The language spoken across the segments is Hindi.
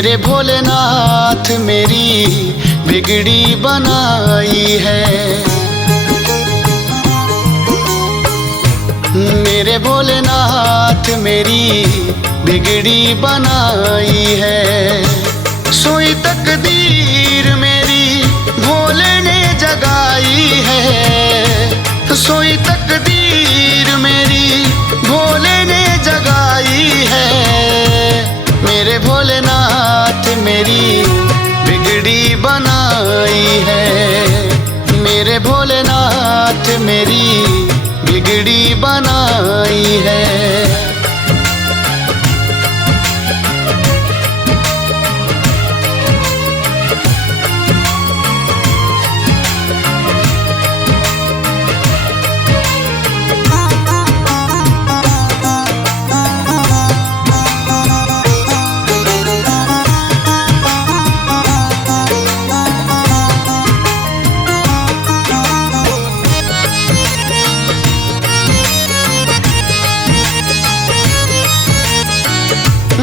मेरे भोलेनाथ मेरी बिगड़ी बनाई है। मेरे भोलेनाथ मेरी बिगड़ी बनाई है। सोई तकदीर मेरी भोले ने जगाई है। सोई तकदीर मेरी भोले ने जगाई है। मेरे भोलेनाथ मेरी बिगड़ी बनाई है। मेरे भोलेनाथ मेरी बिगड़ी बनाई है।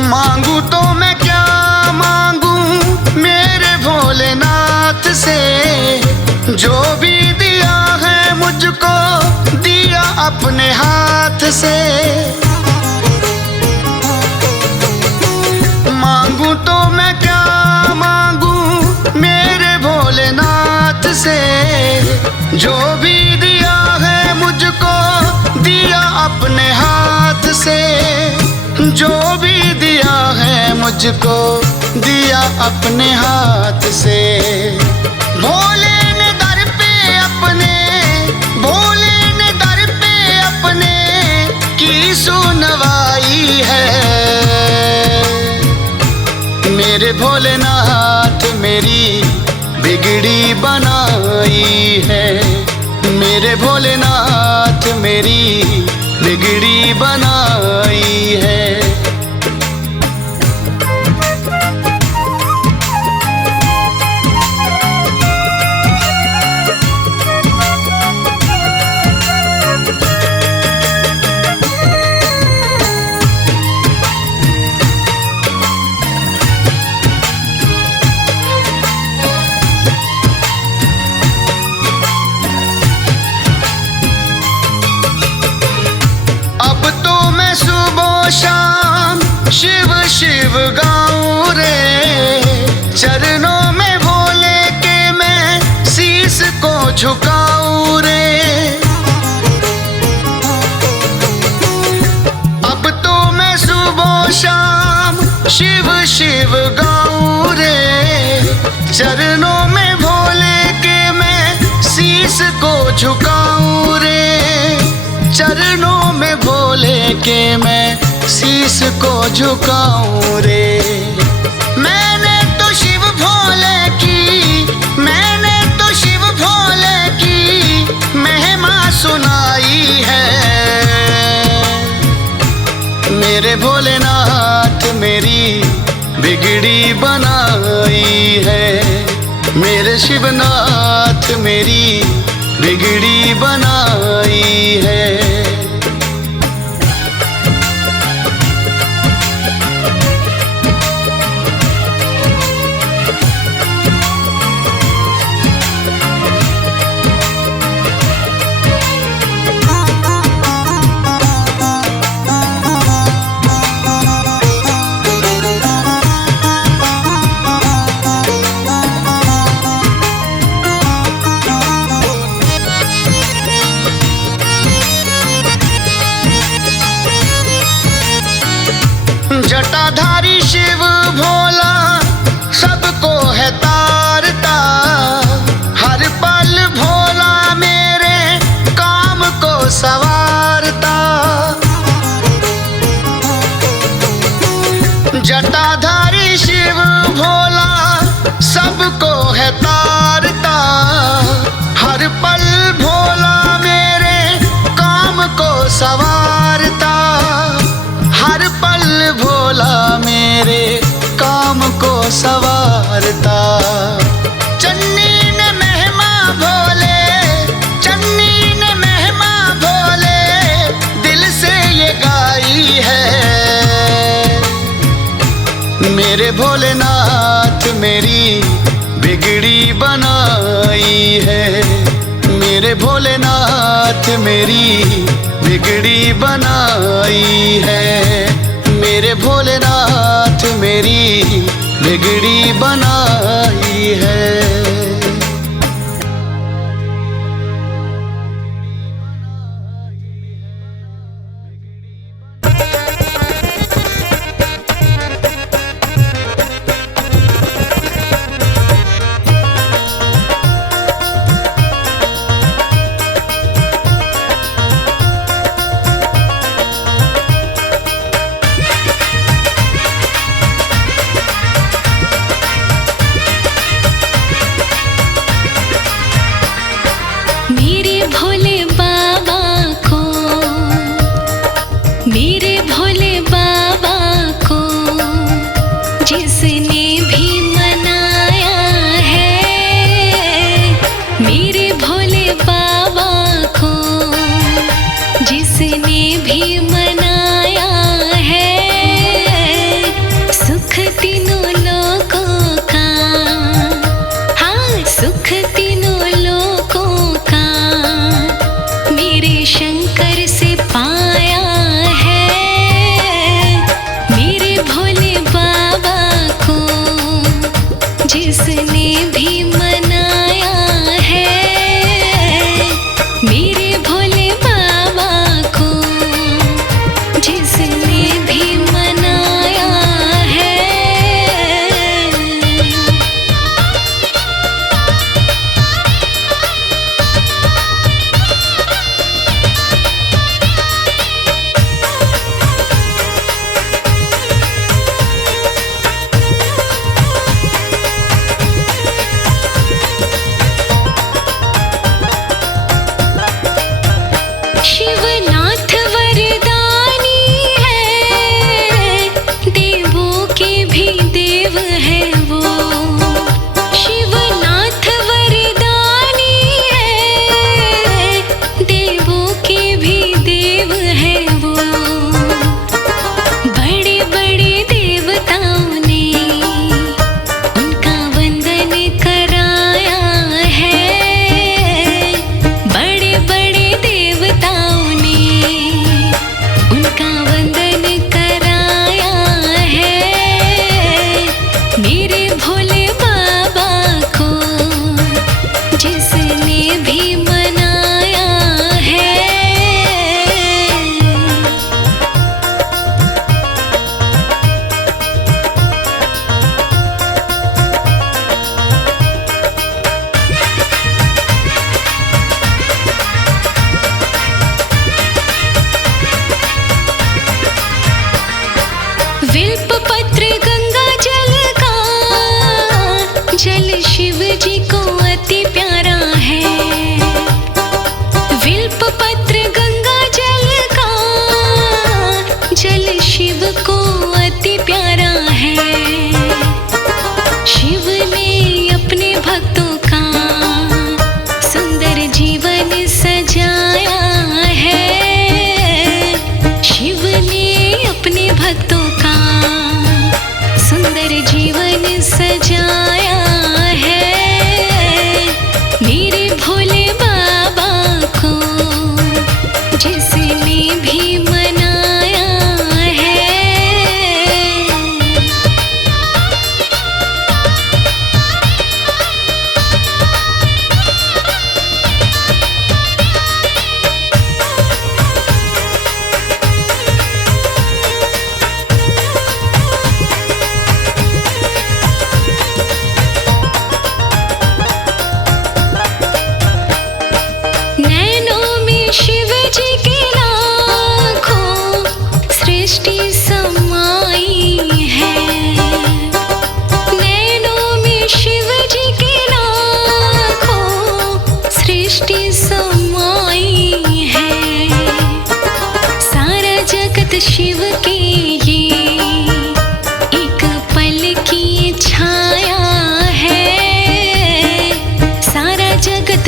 मांगू तो मैं क्या मांगू मेरे भोलेनाथ से, जो भी दिया है मुझको दिया अपने हाथ से। मांगू तो मैं क्या मांगू मेरे भोलेनाथ से, जो भी दिया है मुझको दिया अपने हाथ से। जो भी दिया है मुझको दिया अपने हाथ से। भोले ने दर पे अपने, भोले ने दर पे अपने की सुनवाई है। मेरे भोलेनाथ मेरी बिगड़ी बनाई है। मेरे भोलेनाथ मेरी बिगड़ी बनाई है। शाम शिव शिव गाऊं रे, चरणों में भोले के मैं शीश को झुकाऊं रे। अब तो मैं सुबह शाम शिव शिव गाऊं रे, चरणों में भोले के मैं शीश को झुकाऊं रे। चरणों में भोले के मैं शीश को झुकाऊं रे। मैंने तो शिव भोले की, मैंने तो शिव भोले की महिमा सुनाई है। मेरे भोलेनाथ मेरी बिगड़ी बनाई है। मेरे शिवनाथ मेरी बिगड़ी बनाई है। जटाधारी शिव भोला सबको है तारता। हर पल भोला मेरे काम को सवारता। जटाधारी शिव भोला सबको है तारता। हर पल भोला मेरे काम को सवारता। हर पल भोला मेरे काम को सवारता। चन्नी ने महिमा भोले, चन्नी ने महिमा भोले दिल से ये गाई है। मेरे भोलेनाथ मेरी बिगड़ी बनाई है। मेरे भोलेनाथ मेरी बिगड़ी बनाई है।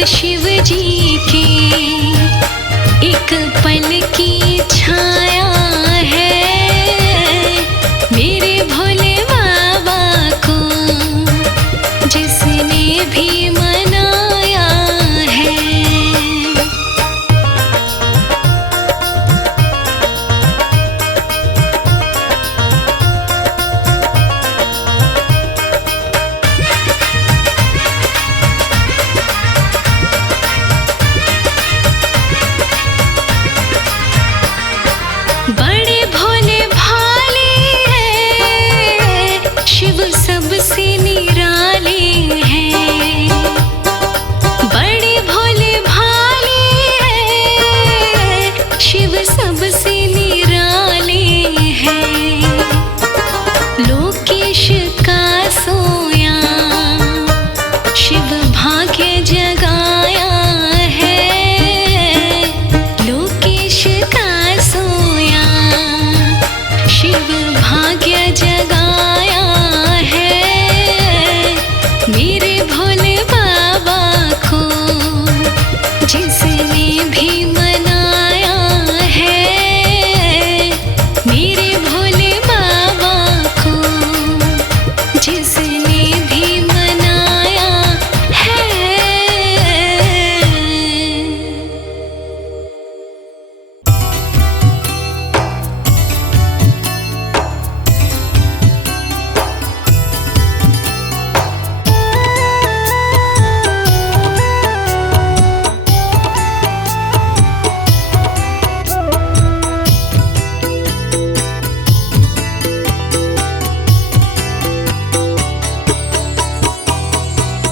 शिव जी के एक पल की छाया है, मेरे भोले बाबा को जिसने भी मनाया है।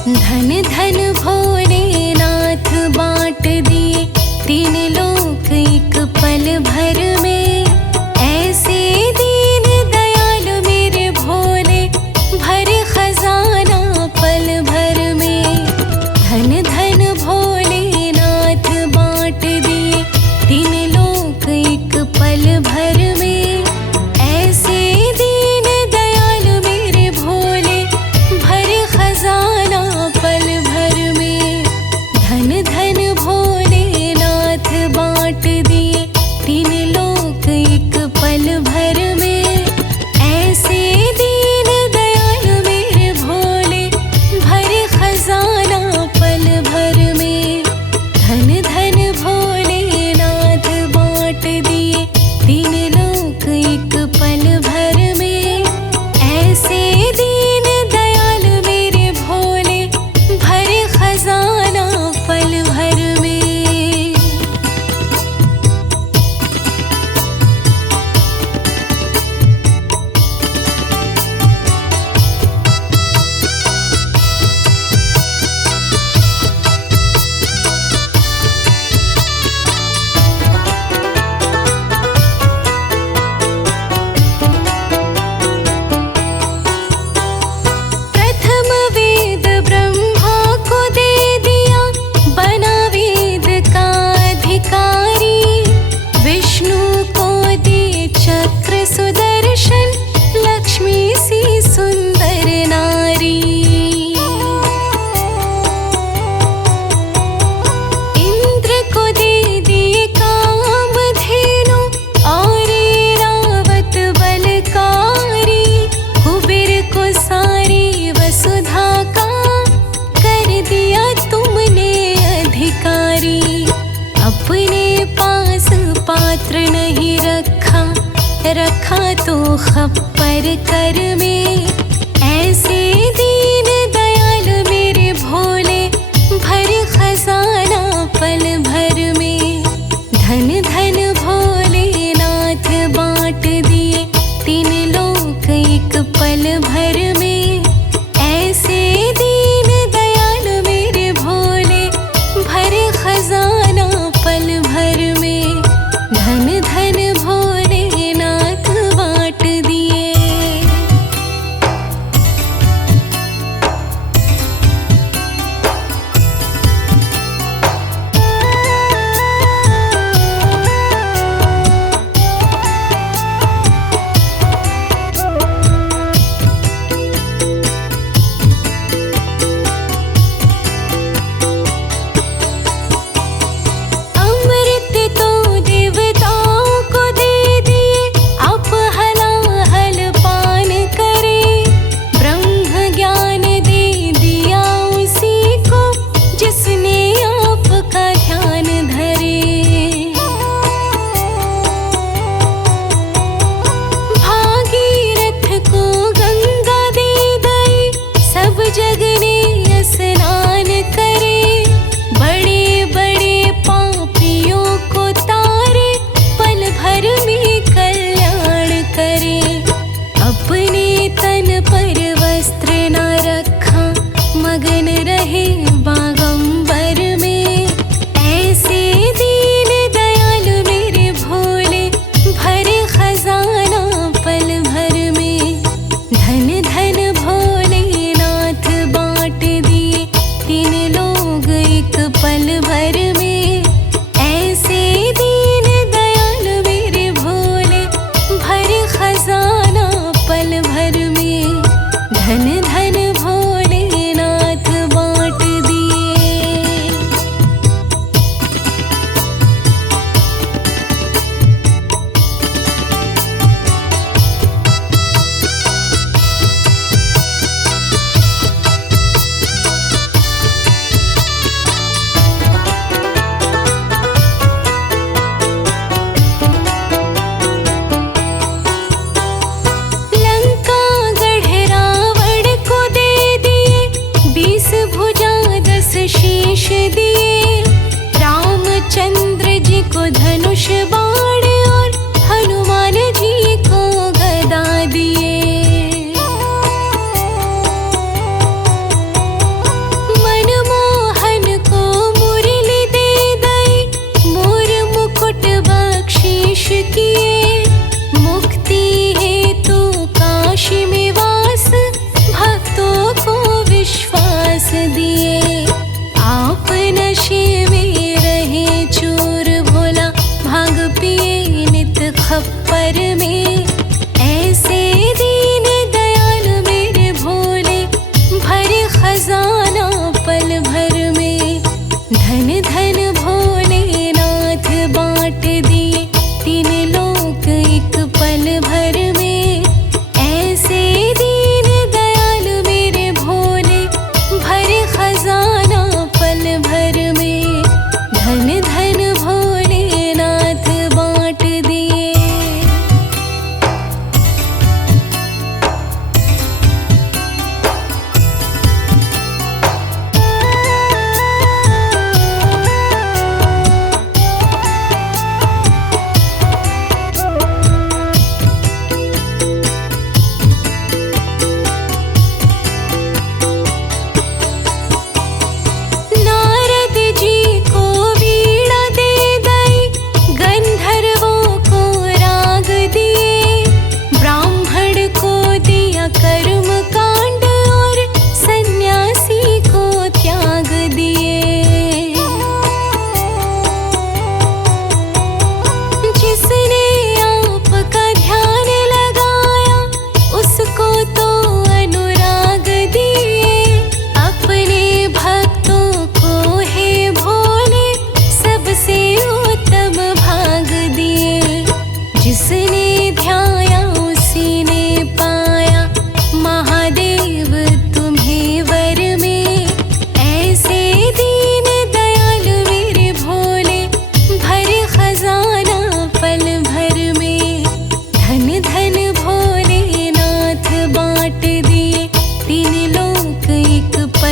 धन धन भोलेनाथ बांट दिए तीन लोक एक पल भर में। ऐसे दीन दयाल मेरे भोले भरे खजाना पल भर में। धन धन भोलेनाथ बांट दिए तीन लोक एक पल भर में। ऐसे दीन दयाल मेरे भोले भरे खजाना पल भर में। धन धन भोलेनाथ बांट दिए तीन लोक एक पल भर में। ऐसे दीन दयाल मेरे भोले भरे खजाना पल भर में। धन धन भोलेनाथ बांट दिए तीन लोक एक पल भर में। ऐसे दीन दयाल मेरे भोले भरे खजाना पल भर में। प्रथम वेद ब्रह्मा को दे दिया बना वेद का अधिकारी। विष्णु को दे चक्र सुदर्शन लक्ष्मी सी सुंदर नारी। इंद्र को दे दिए कामधेनु और ऐरावत बलकारी। कुबेर को सारी वसुधा का कर दिया तुमने अधिकारी। अपने पास पात्र नहीं रखा, रखा तो खप्पर कर में। ऐसे दीन दयाल मेरे भोले भरे खजाना पल भर में। धन धन भोलेनाथ बांट दिए तीन लोक एक पल भर में। ऐसे दीन दयाल मेरे भोले भरे खजाना पल भर में। धन धन भोलेनाथ बांट दिए। अमृत तो देवताओं को दे दिए, आप हलाहल पान करे। ब्रह्म ज्ञान दे दिया उसी को जिसने आपका ध्यान धरे। भागीरथ को गंगा दे गई, सब जग ने स्नान करे। बड़े बड़े पापियों को तारे पल भर में कल्याण करे। अपने तन पर वस्त्र न रखा, मगन रहे बागंबर में। ऐसे दीन दयाल मेरे भोले भरे खजाना पल भर में। धन धन भोलेनाथ बांट दिए तीन लोग एक पल भर में। ऐसे दीन दयाल मेरे भोले भरे खजाना पल भर में। धन धन भोलेनाथ बांट दिए। लंका गढ़ रावण को दे दिए 20 भुजा 10 शीश दिए। रामचंद्र जी को धनुष बाण और हनुमान जी को गदा दिए।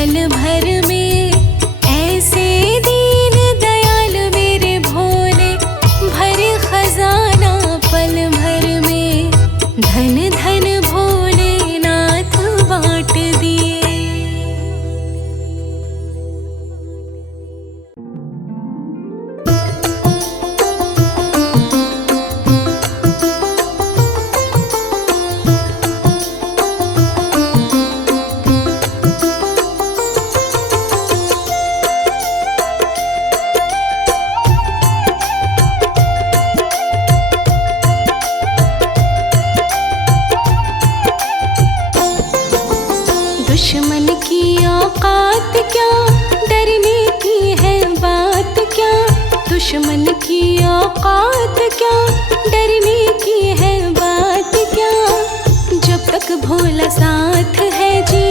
पल भर में। ऐसे दीन दयाल मेरे भोले, भरे खजाना पल भर में। धन धन भोलेनाथ बाँट दिए। दुश्मन की औकात क्या, डरने की है बात क्या। दुश्मन की औकात क्या, डरने की है बात क्या। जब तक भोला साथ है जी,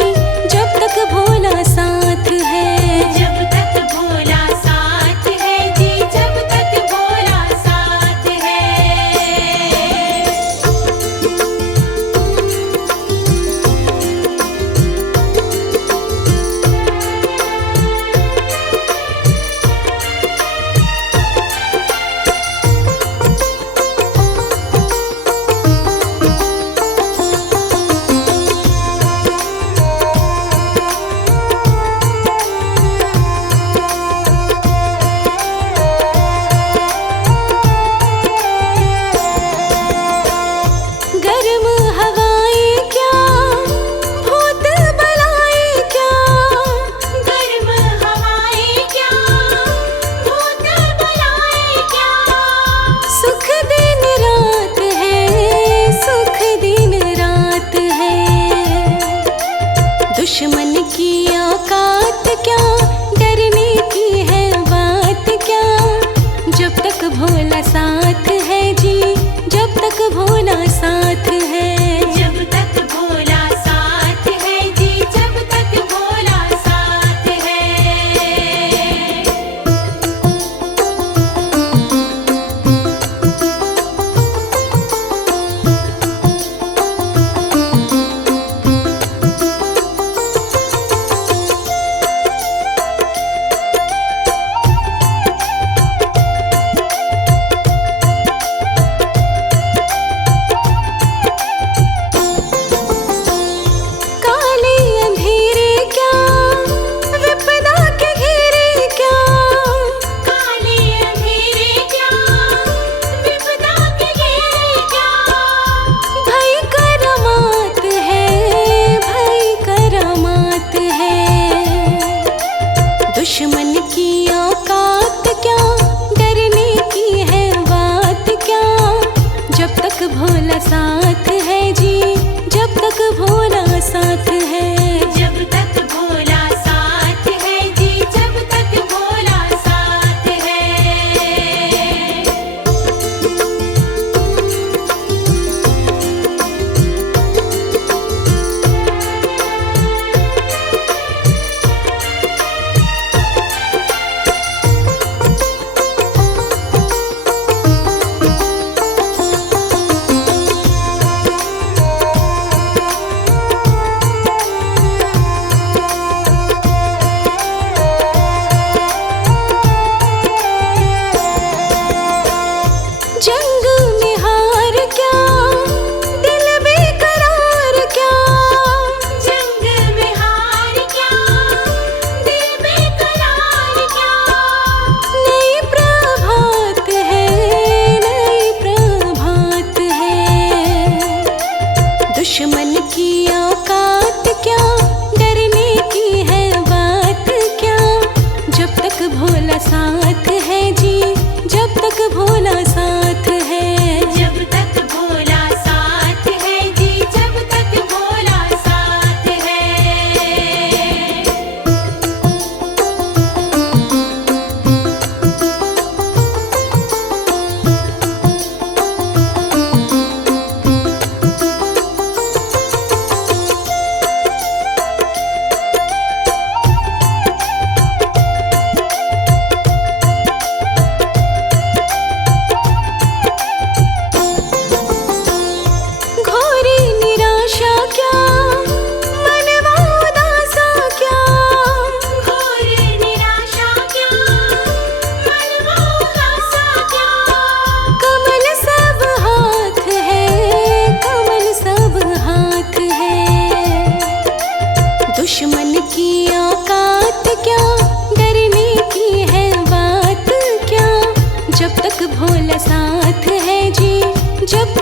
जब तक भोला साथ है। जब तक भोला साथ है जी, जब तक भोला साथ है।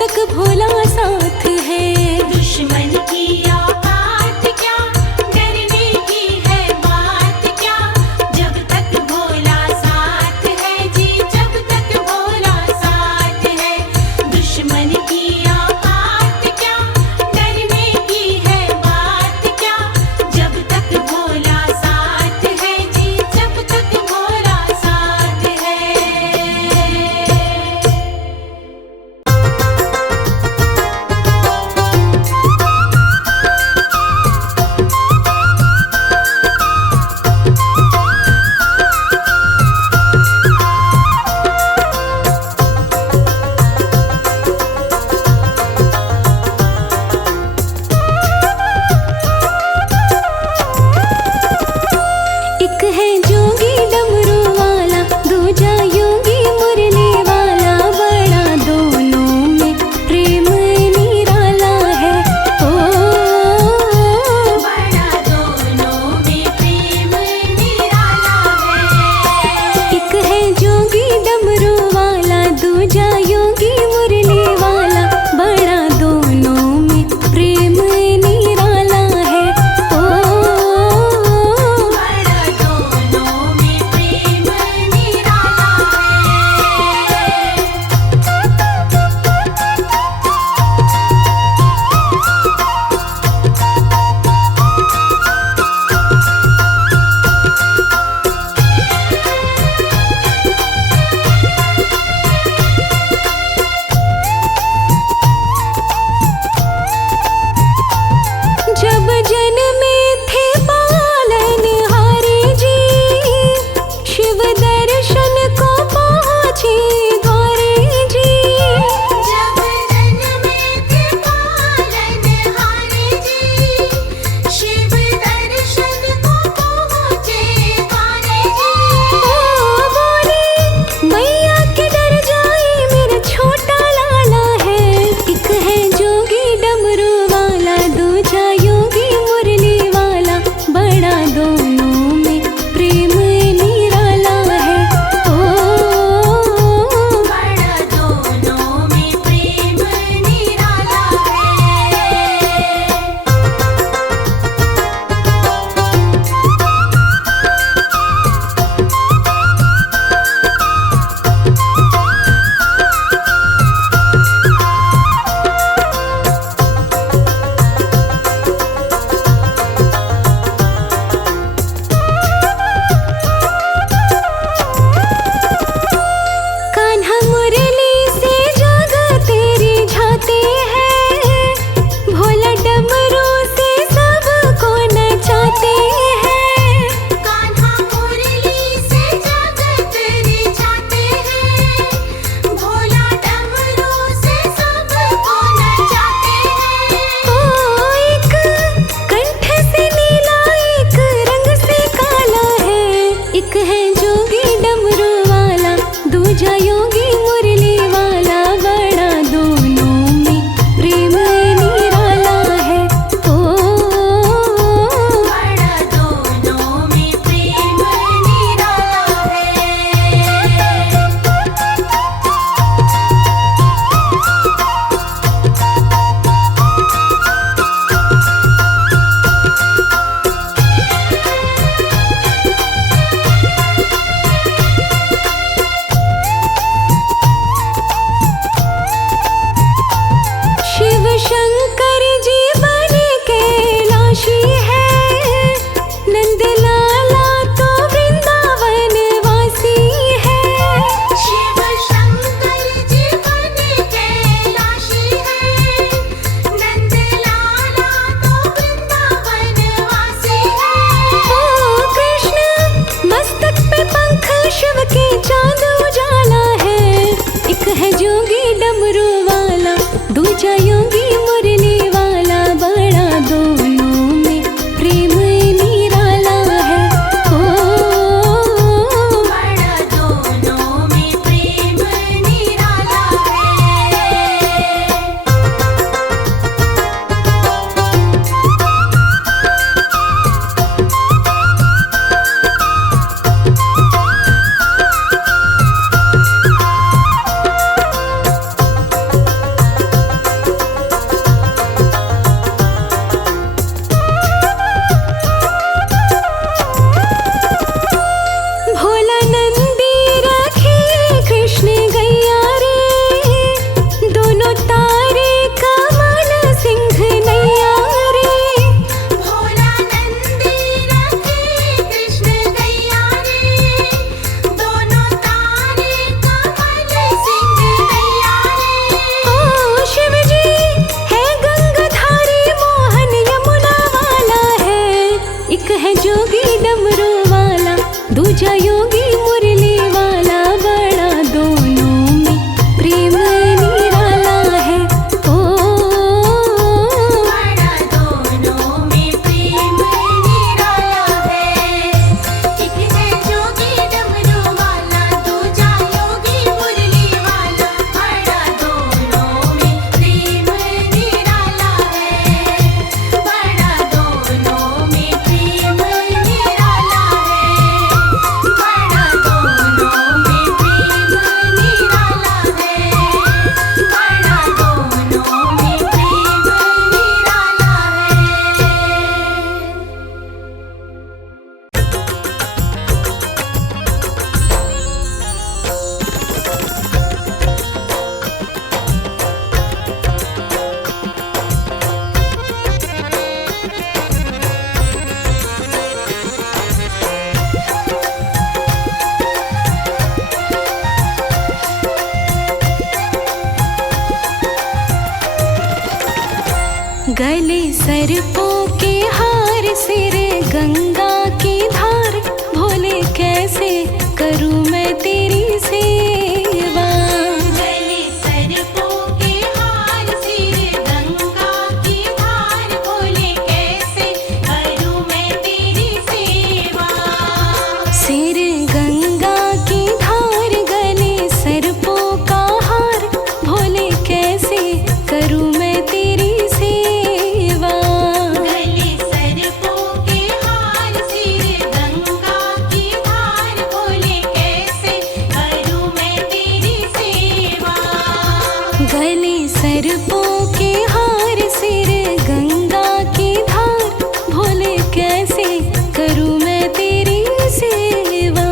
तक भोला साथ है। दुश्मन की औकात क्या, डरने की है बात क्या, जब तक भोला साथ है जी, जब तक भोला साथ है। दुश्मन की औकात क्या, डरने की है बात क्या, जब तक भोला साथ है जी, जब तक भोला साथ है। दूजा योगी मुरली वाला बड़ा, दोनों में प्रेम निराला है। ओ बड़ा दोनों में प्रेम निराला है। एक है जोगी डमरू वाला, दूजा योगी मुरली वाला, बड़ा दोनों में प्रेम निराला है। बड़ा दोनों में प्रेम निराला है। बड़ा दोनों में प्रेम निराला है। बड़ा दोनों में प्रेम गले सर्पों के हार, सिर गंगा की धार, भोले कैसे करूं मैं तेरी सेवा। गले सर्पों के हार, सिर गंगा की धार, भोले कैसे करूं मैं तेरी सेवा। सिर गंगा की धार, गले सर्पों का हार, भोले कैसे करूं मैं तेरी सेवा। गले सर्पों के हार, सिर गंगा की धार, भोले कैसे करूं मैं तेरी सेवा। गले सर्पों के हार, सिर गंगा की धार, भोले कैसे करूं मैं तेरी सेवा।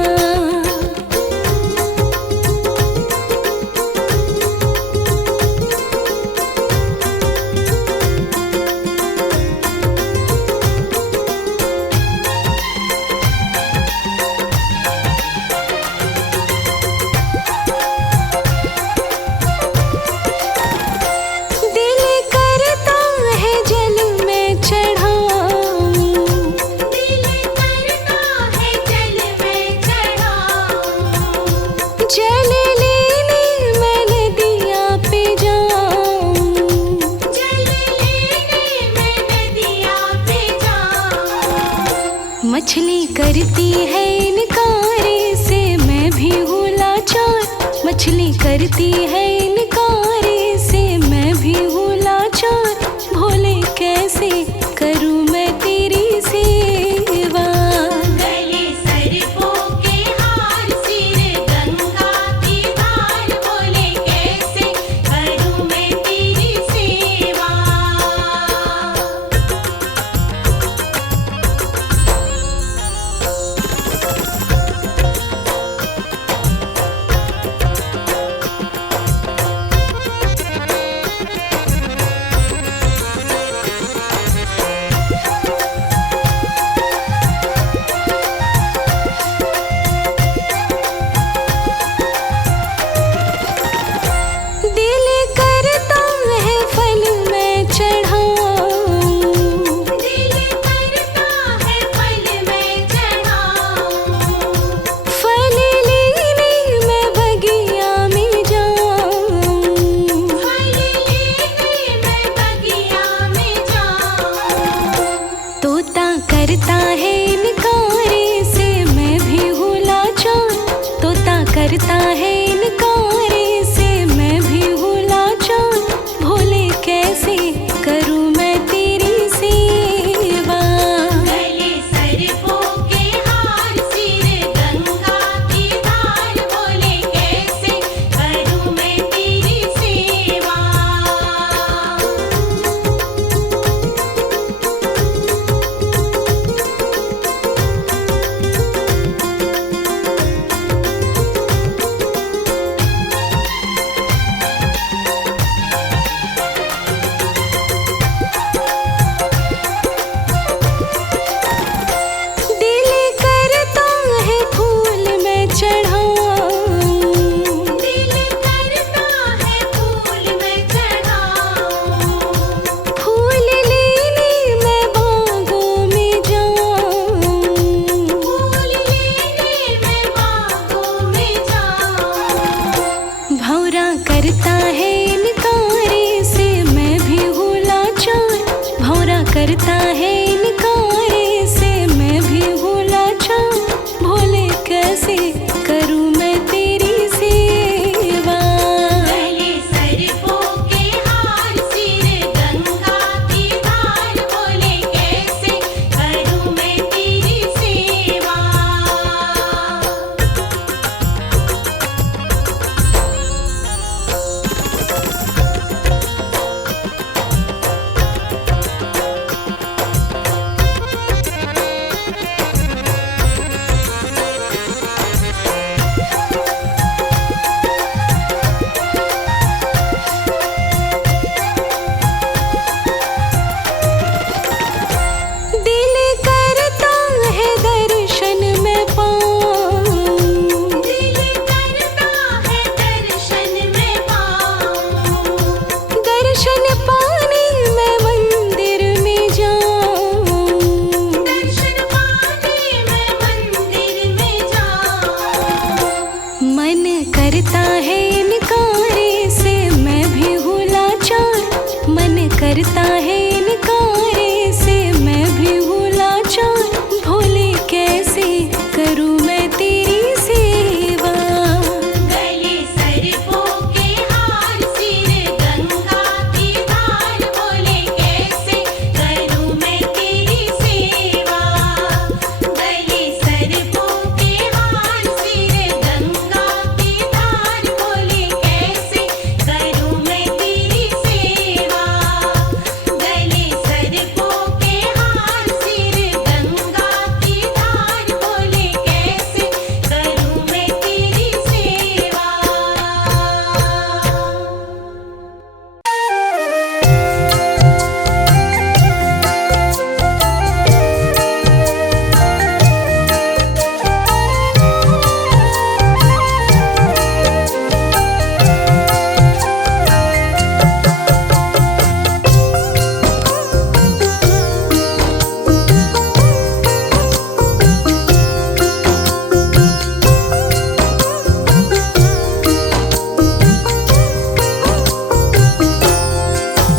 दिल करता है जल में चढ़ाऊं, दिल करता है जल में चढ़ाऊं। जल लेने मैं नदिया पे जाऊं। जल लेने मैं नदिया पे जाऊं। मछली करती है इनकार से, मैं भी हूँ लाचार। मछली करती है इनकार से, मैं भी हूँ लाचार। भोले कैसे करूं मैं तेरी सेवा। गले सर्पों के हार, सिर गंगा की धार, भोले कैसे करूं मैं तेरी सेवा। दिल करता है फल मैं चढ़ाऊं। दिल करता है फल मैं चढ़ाऊं। फल लेने मैं बगिया में जाऊं। फल लेने मैं बगिया में जाऊं। तोता करता है इनकार से, मैं भी हूँ लाचार। तोता करता है इनकार से, मैं भी हूँ लाचार। भोले कैसे करूं मैं तेरी सेवा। गले सर्पों के हार, सिर गंगा की धार, भोले कैसे करूं मैं तेरी सेवा।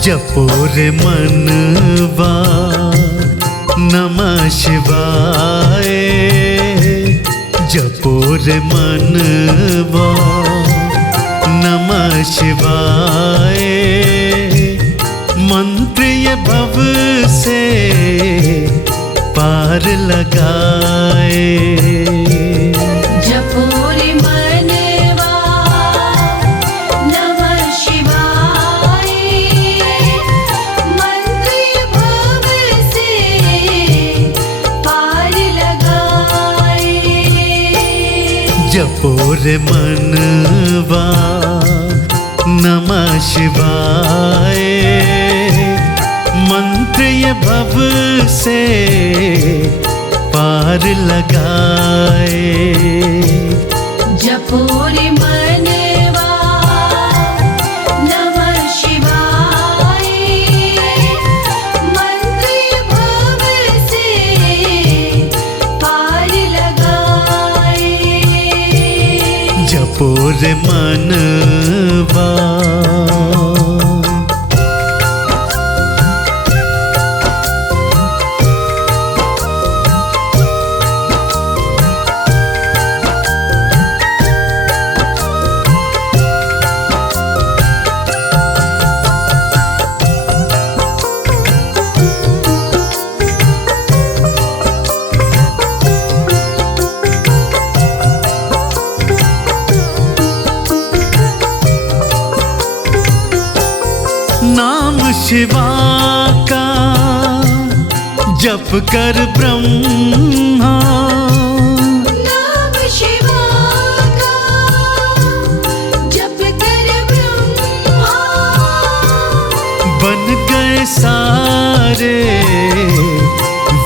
जपो रे मनवा नमः शिवाय, जपो रे मनवा नमः शिवाय। मंत्र ये भव से पार लगाए। जपो रे मनवा नमः शिवाय, मंत्र भव से पार लगाए। जपो रे मनवा नमः शिवाय, मंत्र ये भव से पार लगाए। जपो रे मनवा नमः शिवाय, मंत्र भव से पार लगाए। जपो रे मनवा। नाम शिवा का जप कर ब्रह्मा, नाम शिवा का जप कर ब्रह्मा, बन गए सारे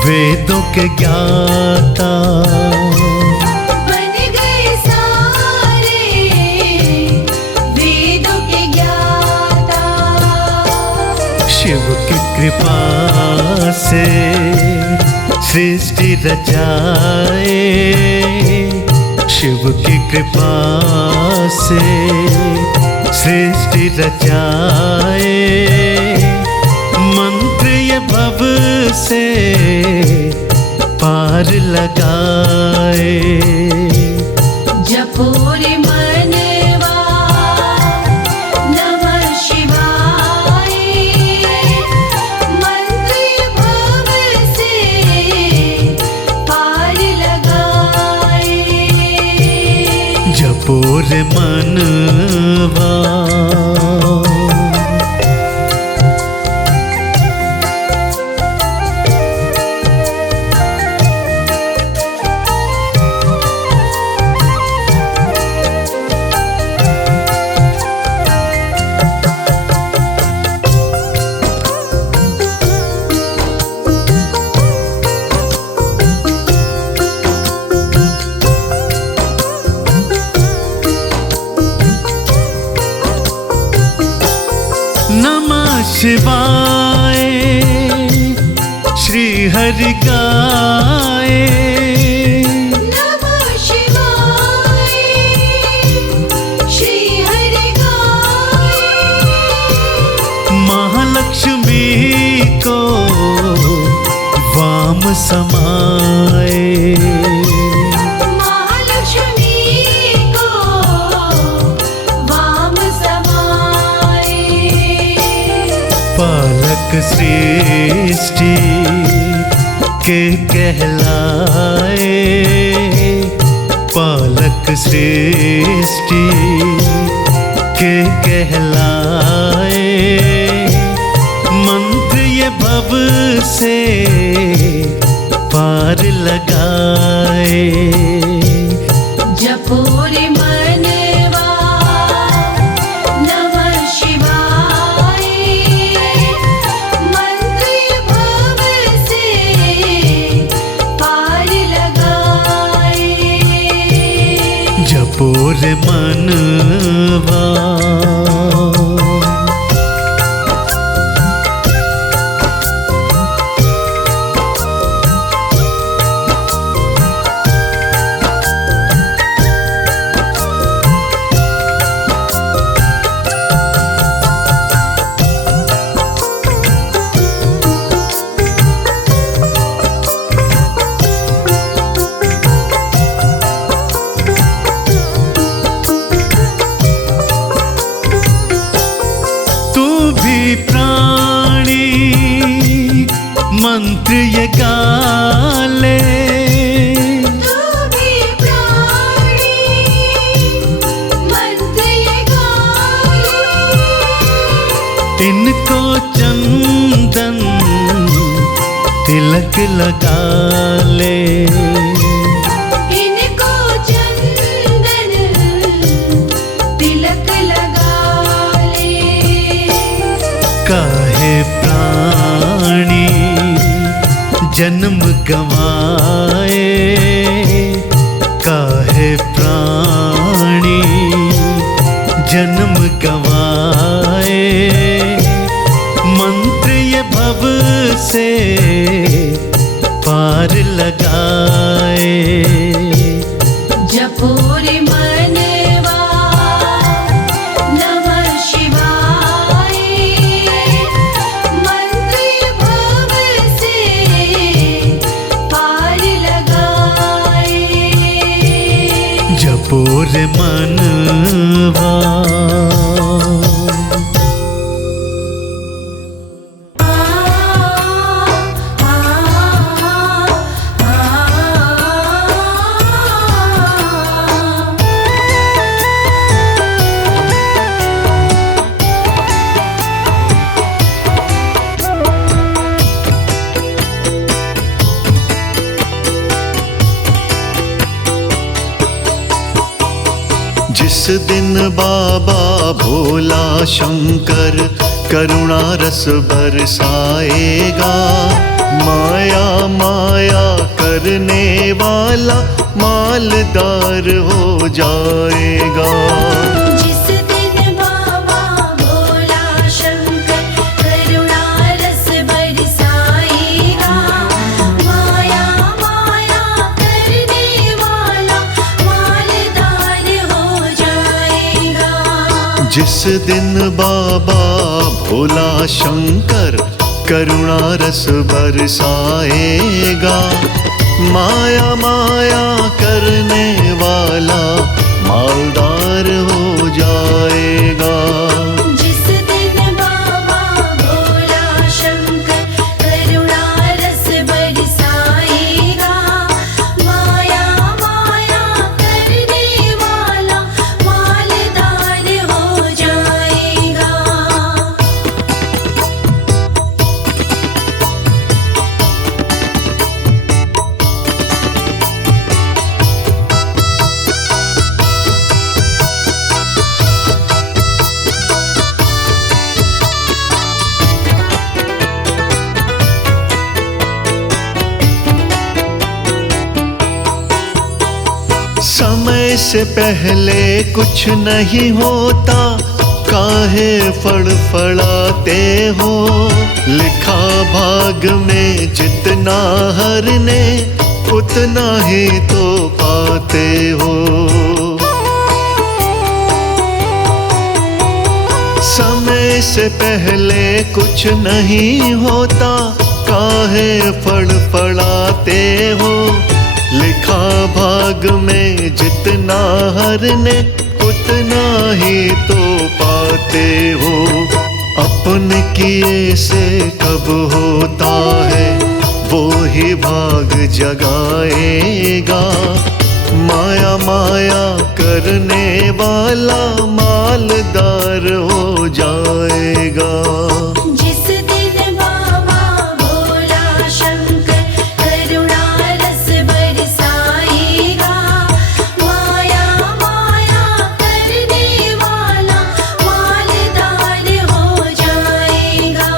वेदों के ज्ञाता। बन गए सारे वेदों के ज्ञाता। शिव की कृपा से सृष्टि रचाए, शिव की कृपा से सृष्टि रचाए। मंत्र ये भव से पार लगाए। जपो रे मनवा नमः शिवाय, मंत्र भव से पार लगाए। जपो रे मनवा। नमः शिवाय श्री हरि गाए। नमः शिवाय श्री हरि गाए। महालक्ष्मी को वाम समाए। महालक्ष्मी को वाम समाए। पालक सृष्टि के कहलाए, पालक सृष्टि के कहलाए। मंत्र ये भव से पार लगाए। जपो रे मनवा नमः शिवाय, मंत्र भव से पार लगाए। जपो रे मनवा। इनको चंदन तिलक लगा ले, इनको चंदन तिलक लगा ले। काहे प्राणी जन्म गवाए, काहे प्राणी जन्म गवाए, मंत्र ये भव से पार लगाए। जपो रे मनवा नमः शिवाय, मंत्र भव से पार लगाए। जपो रे मनवा। जिस दिन बाबा भोला शंकर करुणा रस बरसाएगा, माया माया करने वाला मालदार हो जाएगा। जिस दिन बाबा भोला शंकर करुणा रस बरसाएगा, माया माया करने वाला मालदार हो जाएगा। जिस दिन बाबा भोला शंकर करुणा रस बरसाएगा, माया माया करने वाला मालदार हो जाएगा। जिस दिन बाबा भोला शंकर करुणा रस बरसाएगा, माया माया करने वाला मालदार हो जाएगा। समय से पहले कुछ नहीं होता, काहे फड़फड़ाते हो। लिखा भाग में जितना हरने, उतना ही तो पाते हो। समय से पहले कुछ नहीं होता, काहे फड़फड़ाते हो। लिखा भाग में जितना हरने, उतना ही तो पाते हो। अपन किए से कब होता है, वो ही भाग जगाएगा। माया माया करने वाला मालदार हो जाएगा। जिस दिन बाबा भोला शंकर करुणा रस बरसाएगा, माया माया करने वाला मालदार हो जाएगा।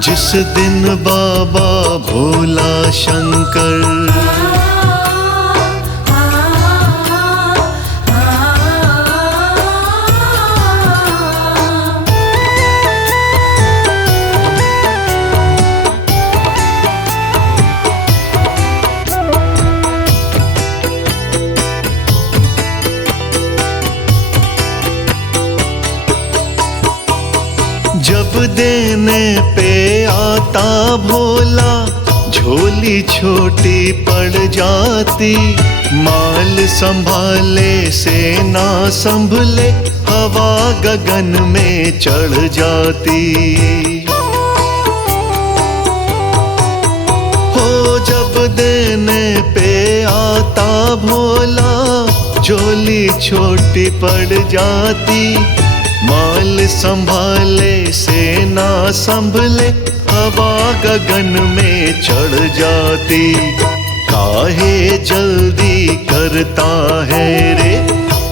जिस दिन बाबा भोला शंकर जब देने पे आता भोला, झोली छोटी पड़ जाती। माल संभाले से ना संभले, हवा गगन में चढ़ जाती। हो जब देने पे आता भोला, झोली छोटी पड़ जाती। माल संभाले सेना संभले, हवा गगन में चढ़ जाती। काहे जल्दी करता है रे,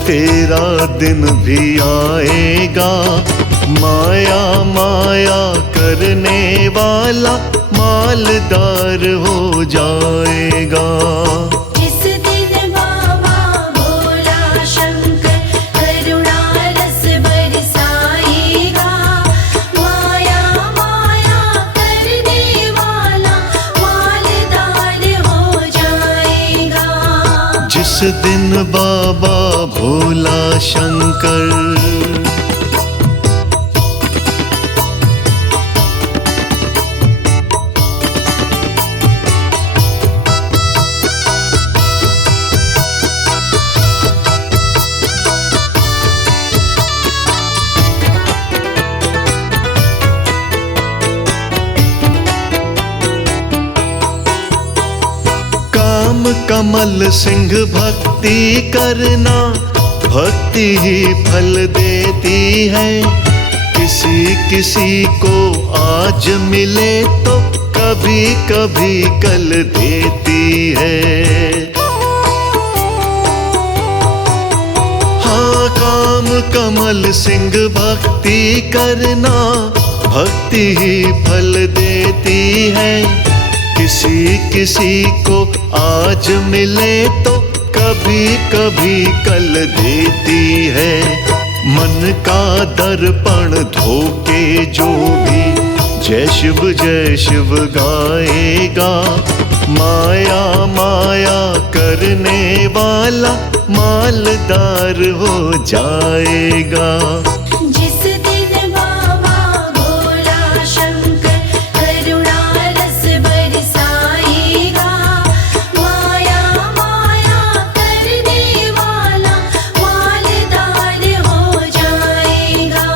तेरा दिन भी आएगा। माया माया करने वाला मालदार हो जाएगा। जिस दिन बाबा भोला शंकर करुणा रस बरसाएगा, माया माया करने वाला मालदार हो जाएगा। जिस दिन बाबा भोला शंकर कमल सिंह भक्ति करना, भक्ति ही फल देती है। किसी किसी को आज मिले तो कभी कभी कल देती है। हाँ, काम कमल सिंह भक्ति करना, भक्ति ही फल देती है। किसी किसी को आज मिले तो कभी कभी कल देती है। मन का दर्पण धोके जो भी जय शिव गाएगा, माया माया करने वाला मालदार हो जाएगा। जिस दिन बाबा भोला शंकर करुणा रस बरसाएगा, माया माया करने वाला मालदार हो जाएगा।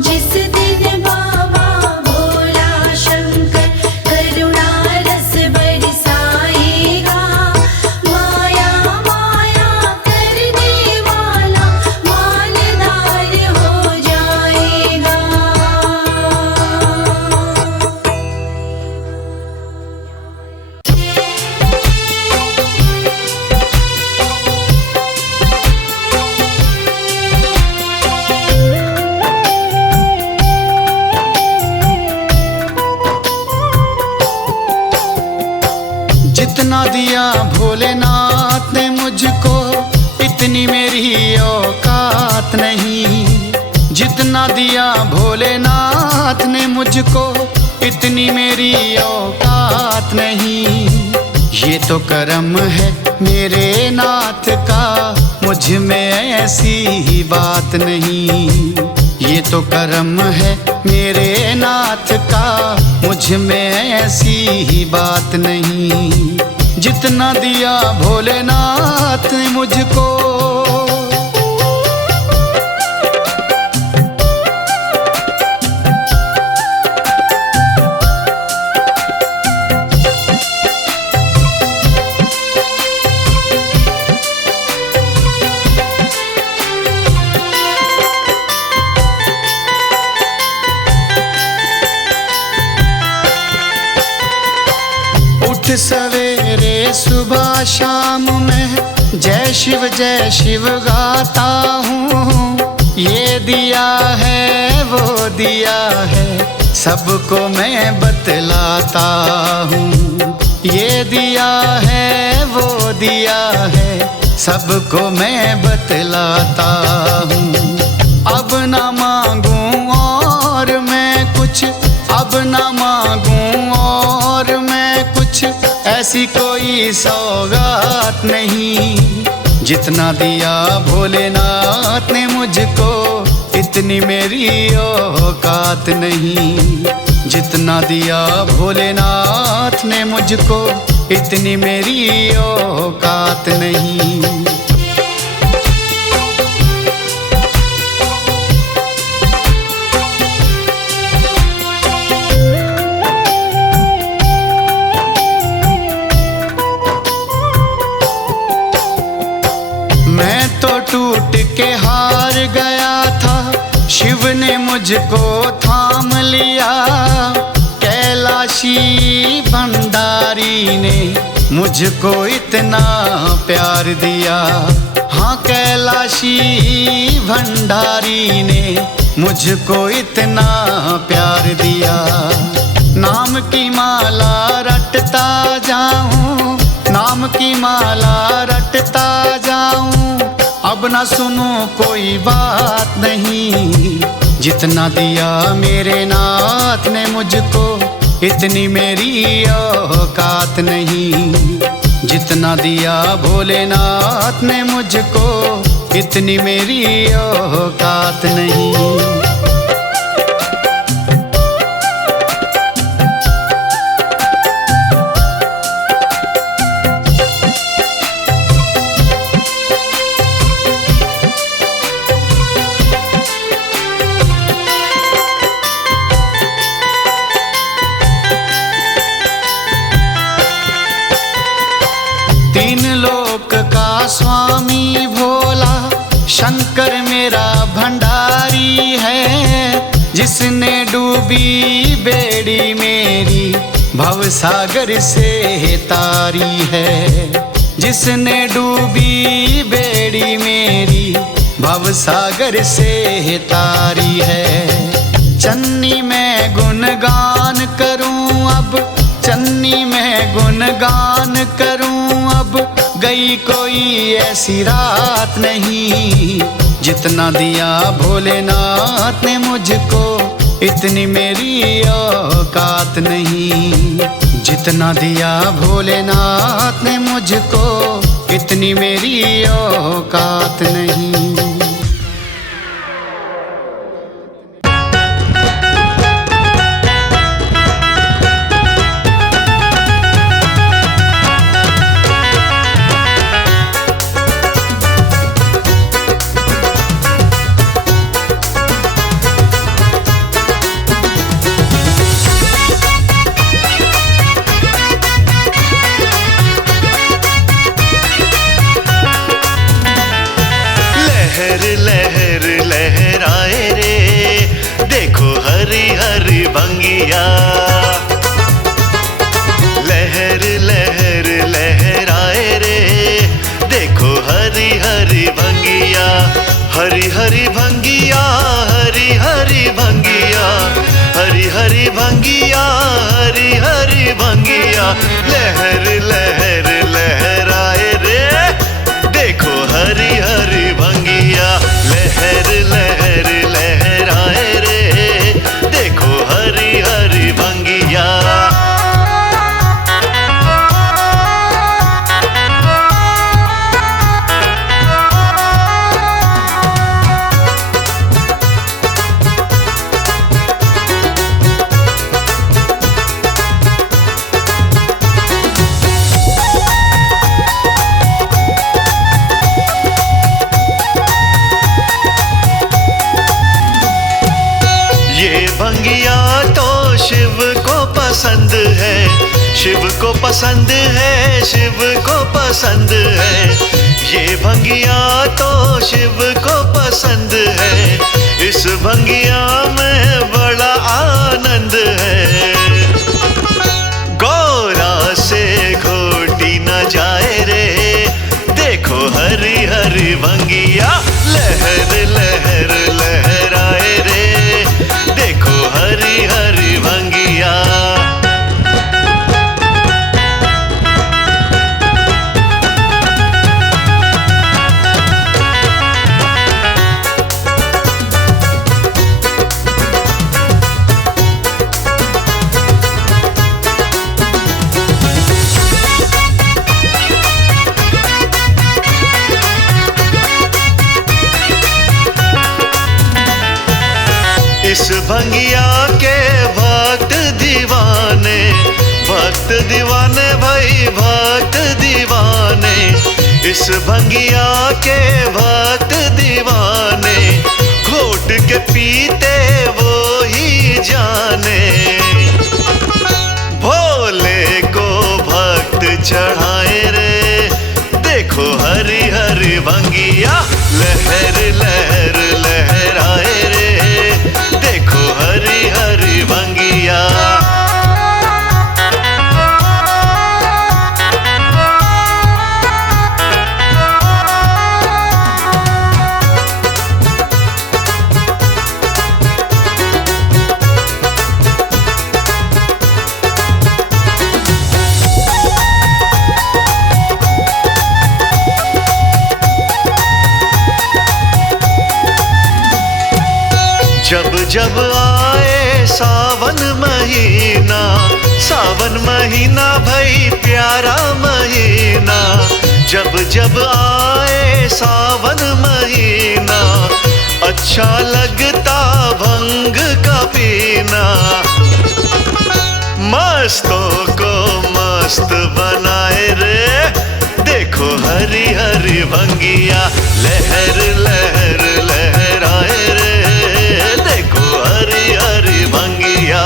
जिस दिन बाबा भोला शंकर करुणा रस बरसाएगा, माया माया करने वाला मालदार हो जाएगा। जितना दिया भोलेनाथ ने मुझको, इतनी मेरी औकात नहीं। जितना दिया भोलेनाथ ने मुझको, इतनी मेरी औकात नहीं। ये तो करम है मेरे नाथ का, मुझ में ऐसी ही बात नहीं। ये तो करम है मेरे नाथ का, मुझ में ऐसी ही बात नहीं। जितना दिया भोलेनाथ ने मुझको, सवेरे सुबह शाम में जय शिव गाता हूँ। ये दिया है वो दिया है, सबको मैं बतलाता हूँ। ये दिया है वो दिया है, सबको मैं बतलाता हूँ। अब ना मांगूं और मैं कुछ, अब ना मांगूं और मैं कुछ, ऐसी कोई सौगात नहीं। जितना दिया भोलेनाथ ने मुझको, इतनी मेरी औकात नहीं। जितना दिया भोलेनाथ ने मुझको, इतनी मेरी औकात नहीं। मुझको थाम लिया, कैलाशी भंडारी ने मुझको इतना प्यार दिया। हाँ, कैलाशी भंडारी ने मुझको इतना प्यार दिया। नाम की माला रटता जाऊं, नाम की माला रटता जाऊं, अब ना सुनो कोई बात नहीं। जितना दिया मेरे नाथ ने मुझको, इतनी मेरी औकात नहीं। जितना दिया भोलेनाथ ने मुझको, इतनी मेरी औकात नहीं। तीन लोक का स्वामी भोला शंकर मेरा भंडारी है। जिसने डूबी बेड़ी मेरी भवसागर से तारी है। जिसने डूबी बेड़ी मेरी भवसागर से तारी है। चन्नी में गुणगान करूं अब, चन्नी में गुणगान करूं अब, गई कोई ऐसी रात नहीं। जितना दिया भोलेनाथ ने मुझको, इतनी मेरी औकात नहीं। जितना दिया भोलेनाथ ने मुझको, इतनी मेरी औकात नहीं। लहर लहराए रे, देखो हरी हरी भंगिया। लहर लहर लहराए रे, देखो हरी हरी भंगिया। हरी हरी भंगिया, हरी हरी भंगिया, हरी हरी भंगिया, हरी हरी भंगिया। लहर लहर लहराए रे, देखो हरी हरी भंगिया। लहर लहर लहराए रे, देखो हरी हरी भंगिया। भंगिया तो शिव को पसंद है, शिव को पसंद है, शिव को पसंद है। ये भंगिया तो शिव को पसंद है, इस भंगिया में बड़ा आनंद है। गौरा से घोटी न जाए रे, देखो हरी हरी भंगिया। लहर लहर लहराए रे, देखो हरी हरी भंगिया। इस भंगिया के भक्त दीवाने, भक्त दीवाने भाई भक्त दीवाने। इस भंगिया के भक्त दीवाने, घोट के पीते वो ही जाने। भोले को भक्त चढ़ाए रे, देखो हरी हरी भंगिया। लहर लहर लहराए रे, जब जब आए सावन महीना भई प्यारा महीना, जब जब आए सावन महीना, अच्छा लगता भंग का पीना। मस्तों को मस्त बनाए रे, देखो हरी हरी भंगिया, लहर लहर लहराए रे, देखो हरी हरी भंगिया।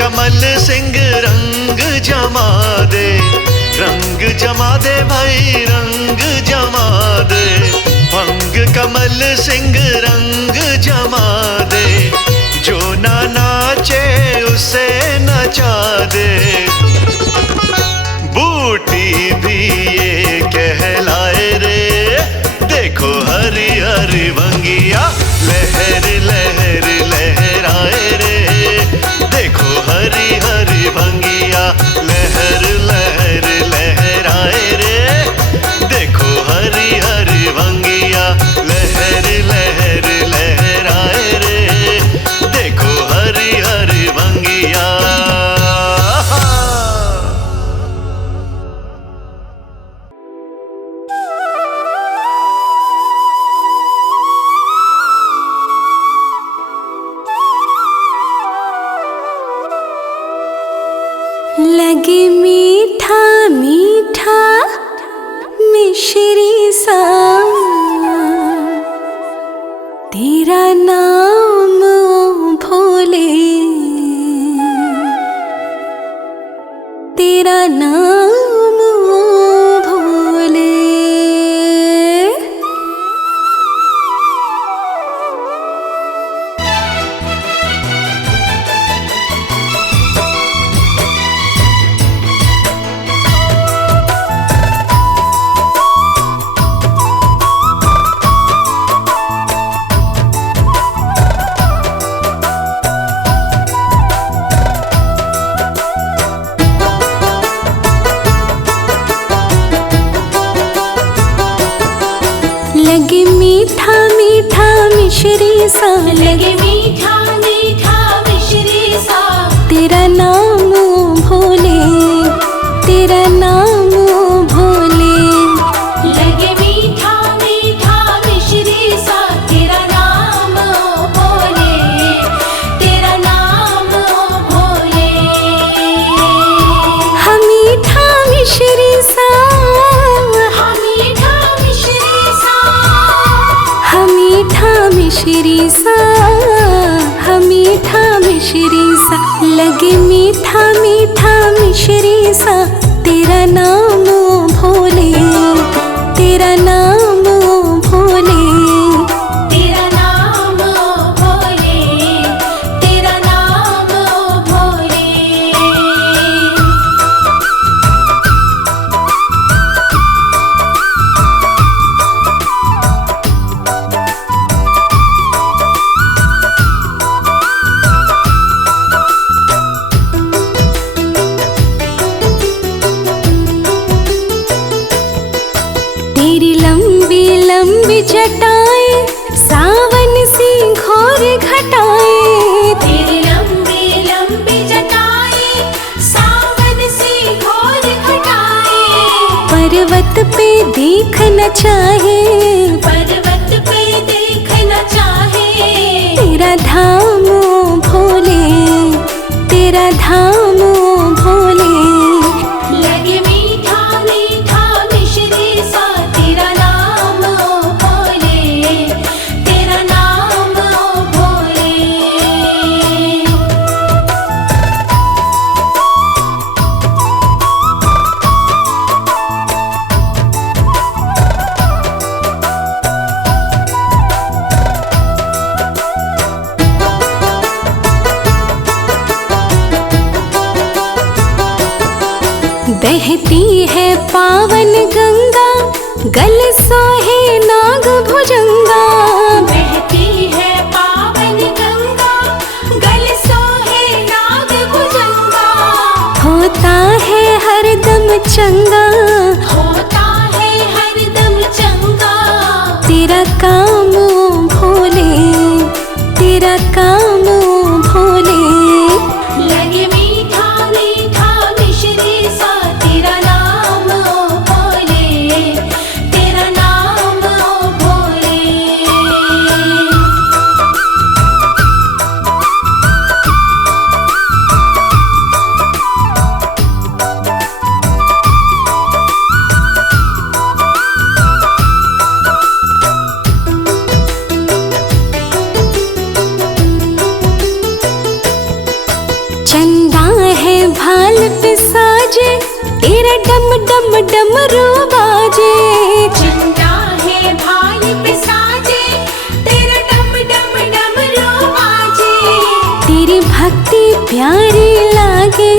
कमल सिंह रंग जमा दे, रंग जमा दे भाई रंग जमा दे। भंग कमल सिंह रंग जमा दे, जो ना नाचे उसे नचा दे। बूटी भी ये कहलाए रे, देखो हरी हरी भंगिया, लहर लहर लहराए रे, देखो हरी हरी भंगिया, लहर लहर लहराए रे, देखो हरी हरी भंगिया, लहर लहर लहराए रे, देखो हरी हरी भंगिया। लगे मीठा मीठा मिश्री सा, तेरा नाम ओ भोले, तेरा नाम ओ भोले। लगे मीठा मीठा मिश्री सा, लगे मीठा मीठा मिश्री सा, तेरा नाम ओ भोले, तेरा नाम ओ भोले। लगे मीठा मीठा मिश्री सा, तेरा नाम ओ भोले, तेरा नाम ओ भोले। हम मीठा मिश्री सा, हम मीठा मिश्री सा, हम मीठा मिश्री सा, हम मीठा मिश्री सा। लगे मीठा मीठा मिश्री सा, तेरा नाम ओ भोले, तेरा नाम ओ भोले। तेरा नाम ओ भोले, तेरा नाम ओ भोले। तेरी लंबी लंबी जटाएं, सावन सी घोर घटाएं, तेरी लंबी लंबी जटाएं, सावन सी घोर घटाएं। पर्वत पे देखना चाहे, पर्वत पे देखना चाहे, तेरा धाम ओ भोले, तेरा धाम ओ भोले। लगे मीठा मीठा मिश्री सा, तेरा नाम ओ भोले, तेरा नाम ओ भोले। बहती है पावन गंगा, गल सोहे नाग भुजंगा। बहती है पावन गंगा, गल सोहे नाग भुजंगा। होता है हरदम चंगा, होता है हरदम चंगा। तेरा काम ओ भोले, तेरा काम ओ भोले। लगे मीठा मीठा मिश्री सा तेरा नाम ओ भोले, तेरा नाम ओ भोले। चंदा है भाल पे साजे, तेरा डम डम डमरू बाजे। चंदा है भाल पे साजे, तेरा डम डम डमरू बाजे। तेरी भक्ति प्यारी लागे,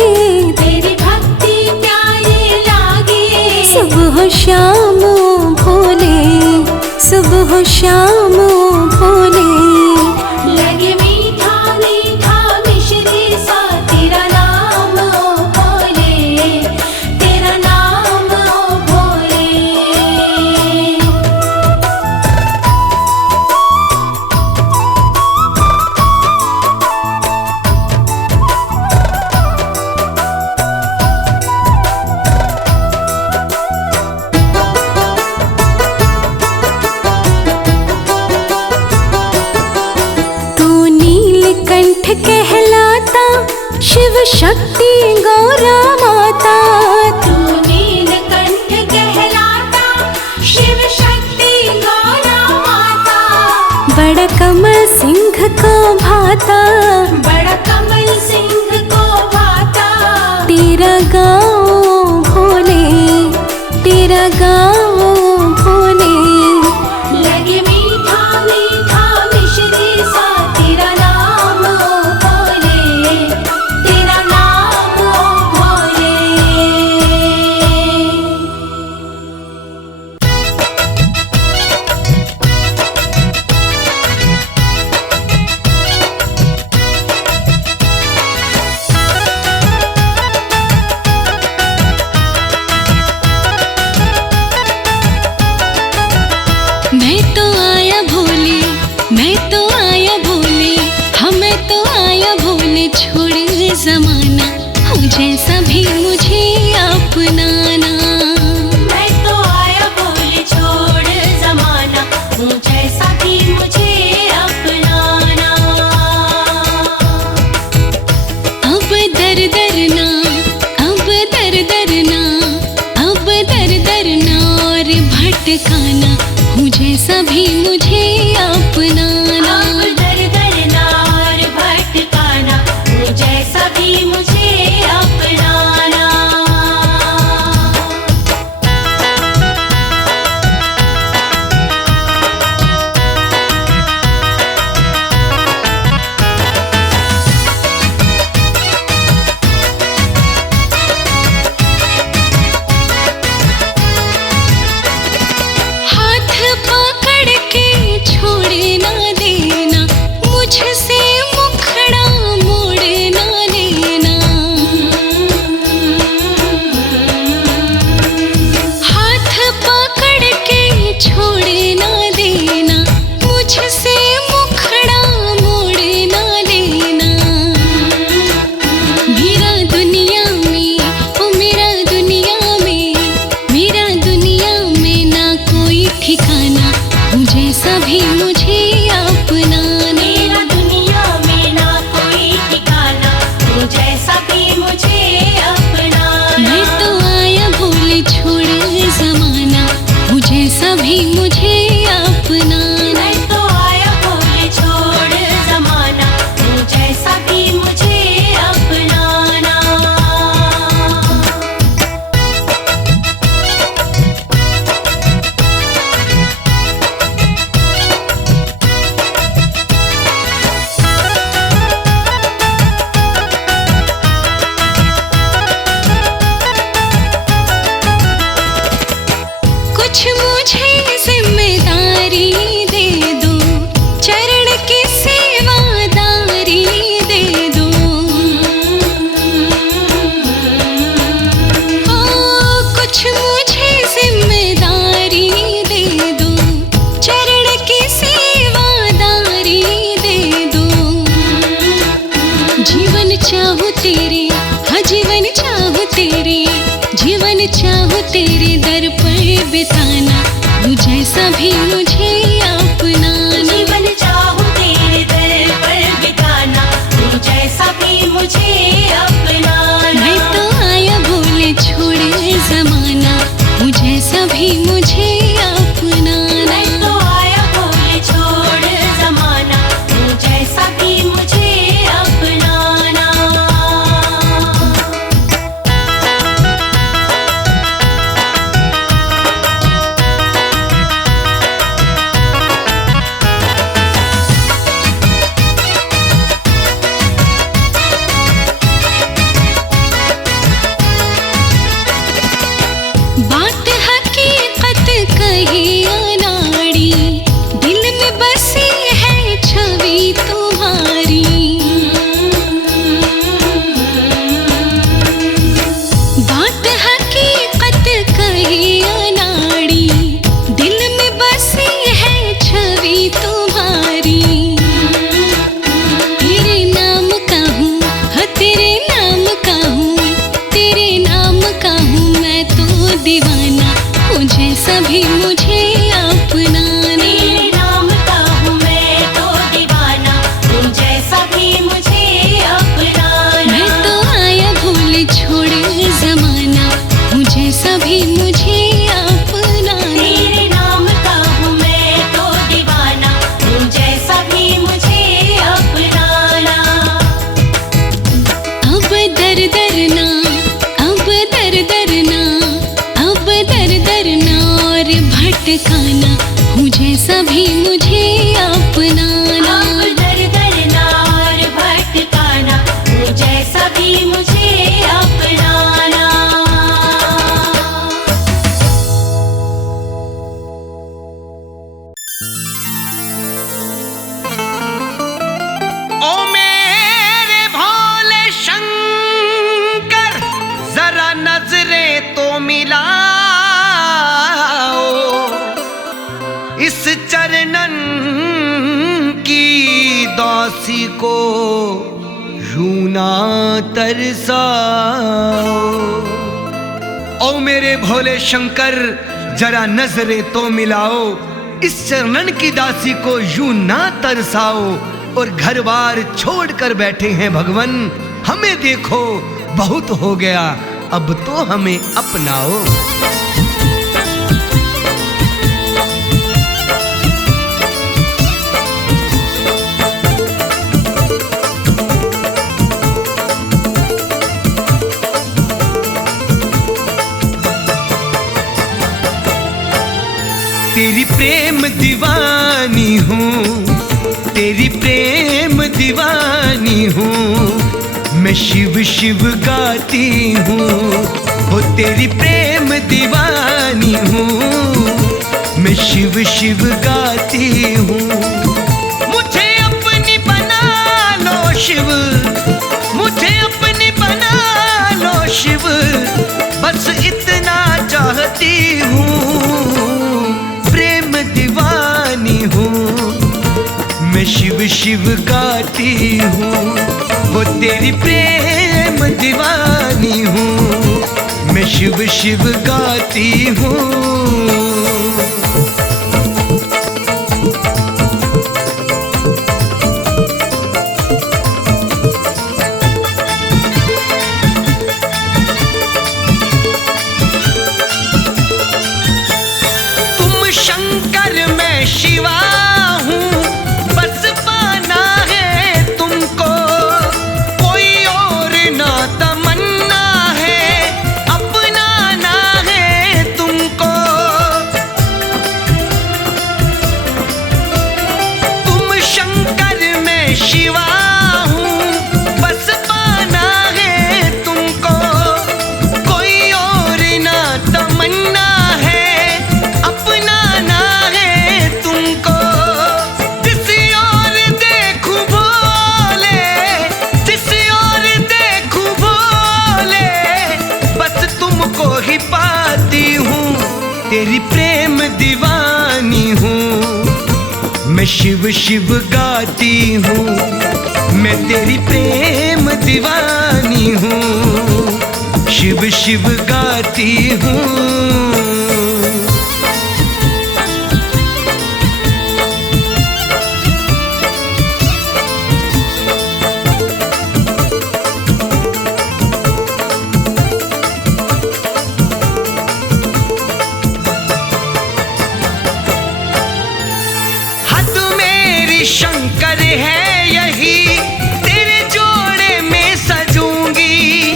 तेरी भक्ति प्यारी लागे। सुबह शाम ओ भोले, सुबह शाम ओ भोले। लगे मीठा मीठा मिश्री सा तेरा नाम ओ भोले, तेरा नाम ओ भोले। तू नीलकंठ कहलाता, शिव शक्ति गौरा माता। तू नीलकंठ कहलाता, शिव शक्ति गौरा माता। बड़ा कमल सिंह को भाता, बड़ा कमल सिंह को भाता। तेरा गाँव भोले, तेरा गाँव भोले। लगे मीठा मीठा मिश्री सा तेरा नाम ओ भोले, तेरा नाम ओ भोले। मैं तो आया भोले, मैं तो आया भोले, हमें तो आया भोले। छोड़ जमाना हो जैसा भी मुझे अपनाना। मैं तो आया भोले, छोड़ जमाना हूँ जैसा भी मुझे अपनाना। अब दर दरना, अब दर दरना, अब दर दरना और भटकाना हूँ जैसा भी मुझे अपनाना। अब दर दरना और भटकाना हूँ जैसा भी मुझे अपनाना। हाथ पकड़ के तेरे दर पर बिताना, तू जैसा भी मुझे अपनाना। जीवन चाहूं तेरे दर पर बिताना, तू जैसा भी मुझे अपनाना। मैं तो आया भूले छोड़े जमाना, तू जैसा भी मुझे अपनाना। मैं तो आया भूले छोड़ जमाना, तू जैसा भी मुझे अपनाना। बात हकीकत कही अनाड़ी, दिल में बसी है छवि तुम्हारी। बात हकीकत कही अनाड़ी, दिल में बसी है छवि तुम्हारी। तेरे नाम का हूँ, हाँ तेरे नाम का हूँ, तेरे नाम का हूँ मैं तो दीवाना, मुझे सभी मुझे अपनाना। तेरे नाम का हूँ मैं तो दीवाना, तू जैसा भी मुझे अपनाना। मैं तो आया भूले छोड़े जमाना, मुझे सभी मुझे अपनाना। तेरे नाम का हूँ मैं तो दीवाना, तू जैसा भी मुझे अपनाना। अब दर दरना, अब दर दरना, अब दर दरना और भटकाना, मुझे सभी मुझे अपनाना। अब दर दरना और भटकाना, तू जैसा भी मुझे अपनाना। ओ मेरे भोले शंकर, जरा नजरें तो मिलाओ, इस चरणन की दासी को यूं ना तरसाओ। ओ मेरे भोले शंकर, जरा नजरें तो मिलाओ, इस चरणन की दासी को यूं ना तरसाओ। और घर बार छोड़ कर बैठे हैं भगवन, हमें देखो बहुत हो गया, अब तो हमें अपनाओ। तेरी प्रेम दीवानी हूँ, तेरी प्रेम दीवानी हूँ, मैं शिव शिव गाती हूँ। वो तेरी प्रेम दीवानी हूँ, मैं शिव शिव गाती हूँ। मुझे अपनी बना लो शिव, मुझे अपनी बना लो शिव, बस इतना चाहती हूँ। प्रेम दीवानी हूँ, मैं शिव शिव गाती हूँ। वो तेरी प्रेम दीवानी हूँ, मैं शिव शिव गाती हूँ। तुम शंकर मैं शिवा हूँ, बस पाना है तुमको, कोई और ना तमन्ना है, अपनाना है तुमको। तुम शंकर मैं शिवा हूँ, बस पाना है तुमको, कोई और ना तमन्ना है, अपनाना है तुमको। जिस ओर देखूं भोले, जिस ओर देखूं भोले, बस तुमको ही पाती हूँ। तेरी प्रेम दीवानी हूँ, मैं शिव शिव गाती हूँ। मैं तेरी प्रेम दीवानी हूँ, शिव शिव गाती हूँ। शंकर है यही तेरे जोड़े में सजूंगी,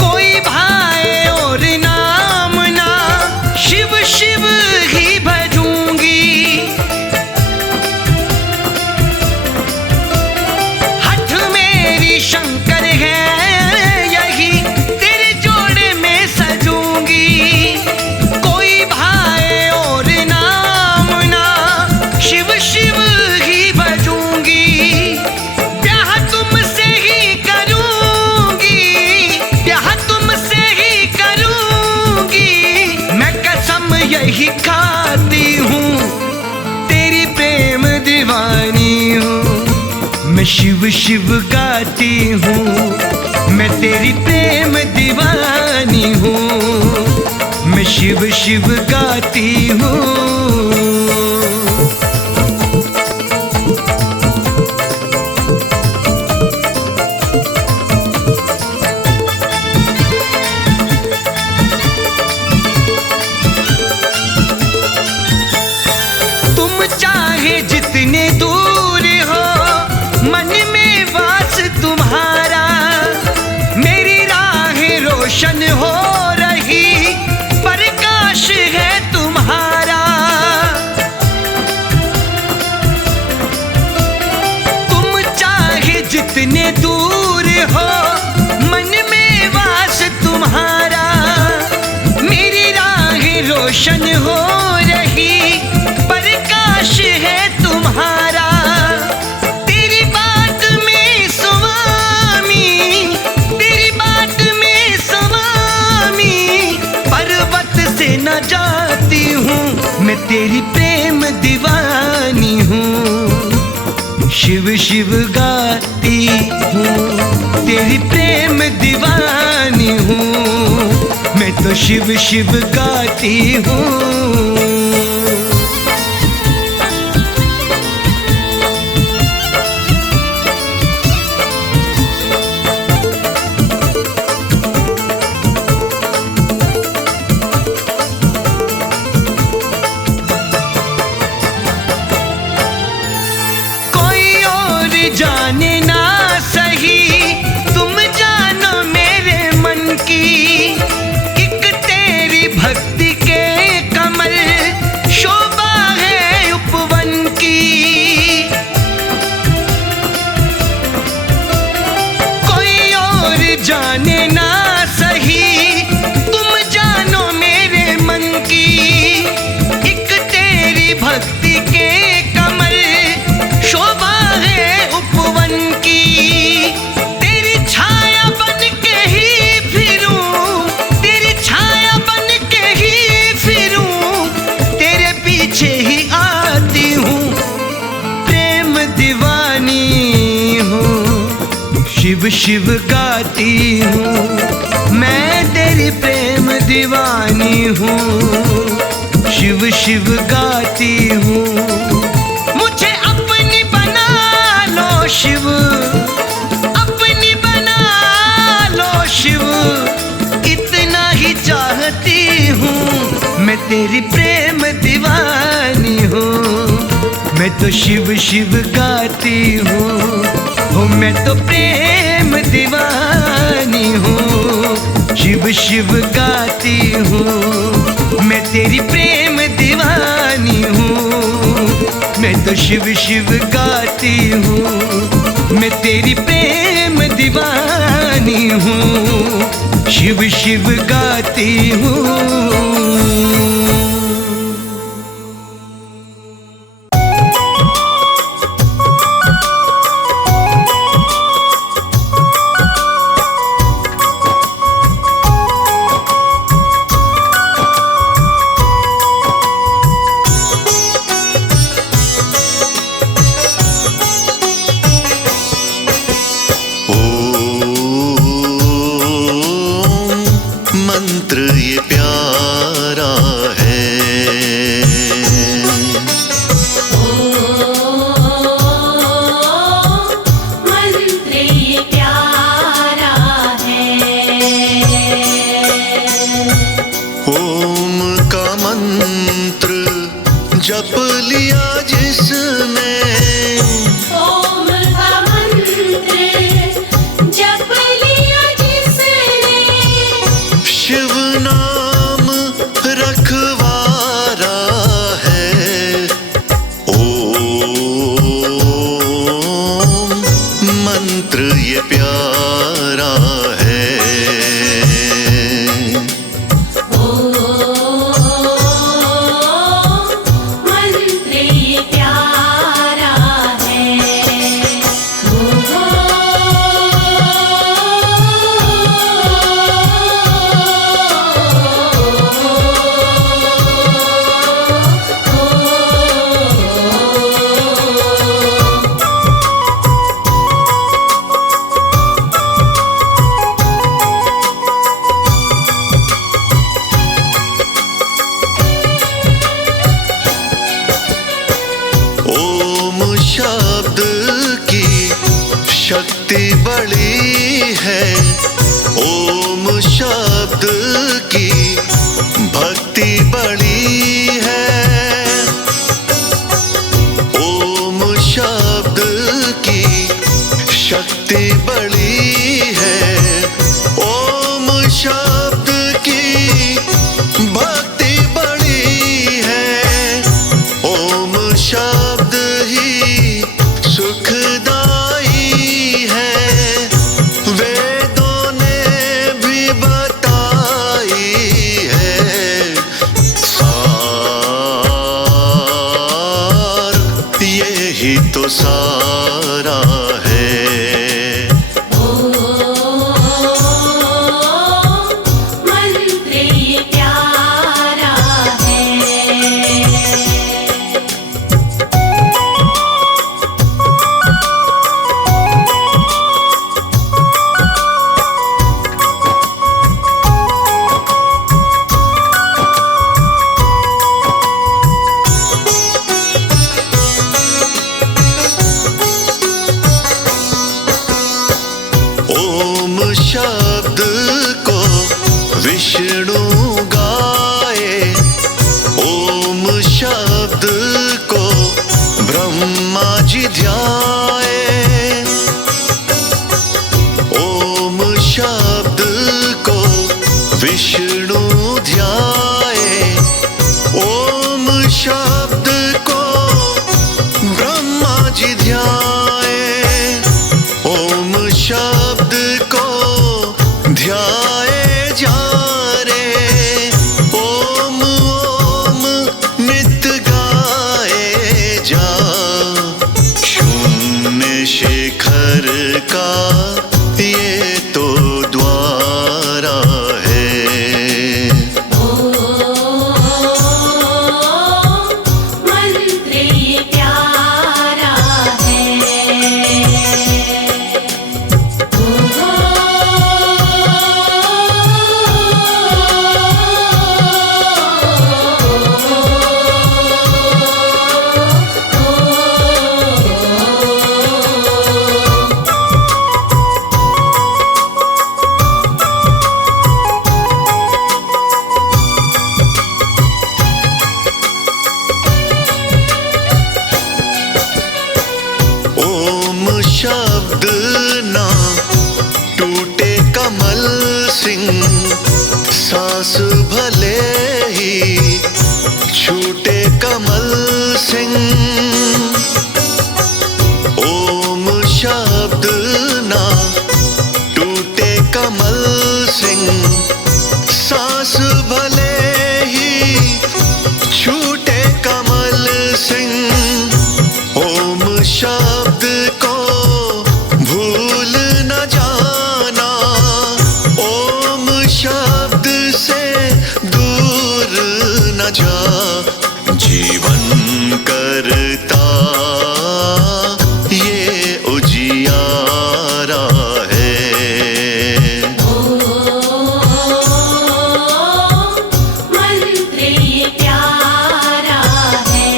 कोई भाई और नाम ना शिव शिव ही भजूंगी। हठ मेरी शंकर है यही तेरे जोड़े में सजूंगी, कोई भाई और नाम ना शिव शिव यही खाती हूँ, तेरी प्रेम दीवानी हूँ। मैं शिव शिव गाती हूँ, मैं तेरी प्रेम दीवानी हूँ। मैं शिव शिव गाती हूँ। जितने दूर हो मन में वास तुम्हारा, मेरी राह रोशन हो रही प्रकाश है तुम्हारा। तुम चाहे जितने दूर हो मन में वास तुम्हारा, मेरी राह रोशन हो रही प्रकाश है तुम्हारा। तेरी बात में स्वामी, तेरी बात में स्वामी, पर्वत से न जाती हूँ, मैं तेरी प्रेम दीवानी हूँ। शिव शिव गाती हूँ, तेरी प्रेम दीवानी हूँ। मैं तो शिव शिव गाती हूँ। जाने ना सही तुम जानो मेरे मन की, एक तेरी भक्ति के कमल शोभा है उपवन की। कोई और जाने ना सही तुम जानो मेरे मन की, एक तेरी भक्ति के कमल शोभा है उपवन की। तेरी छाया बन के ही फिरूं, तेरी छाया बन के ही फिरूं, तेरे पीछे ही आती हूँ, प्रेम दीवानी हूँ। शिव शिव गाती हूँ, मैं तेरी प्रेम दीवानी हूँ। शिव शिव गाती हूँ। शिव अपनी बना लो शिव, इतना ही चाहती हूँ, मैं तेरी प्रेम दीवानी हूँ। मैं तो शिव शिव गाती हूँ, हो मैं तो प्रेम दीवानी हूँ। शिव शिव गाती हूँ, मैं तेरी प्रेम दीवानी हूँ। मैं तो शिव शिव गाती हूँ, मैं तेरी प्रेम दीवानी हूँ। शिव शिव गाती हूँ। मंत्र ये प्यारा है। मंत्र ये प्यारा है। ओम शब्द की शक्ति बड़ी है, ओम शब्द की भक्ति बड़ी है। ओम शब्द की शक्ति बड़ी है, ओम शब्द की भक्ति बड़ी है। ओम शब्द ही सुखदाई है, वेदों ने भी बताई है। सार यही तो सारा है। मंत्र ये प्यारा है। ओम शब्द को विष्णु गाए, ओम शब्द को ब्रह्मा जी ध्याए। ओम शब्द को विष्णु ध्याए, ओम शब्द को ब्रह्मा जी ध्याए। ओम शब्द को ध्याए जा रे, ओम ओम नित गाए जा। शून्य शेखर का ये तो द्वारा है। मंत्र ये प्यारा है। ओम शब्द ना टूटे कमल सिंह, सांस भले ही छूटे कमल सिंह। ओम शब्द ना टूटे कमल सिंह, सांस भले ही छूटे कमल सिंह। ओम शब्द को भूल न जाना, ओम शब्द से दूर न जा। जीवन करता ये उजियारा है। मंत्र ये प्यारा है।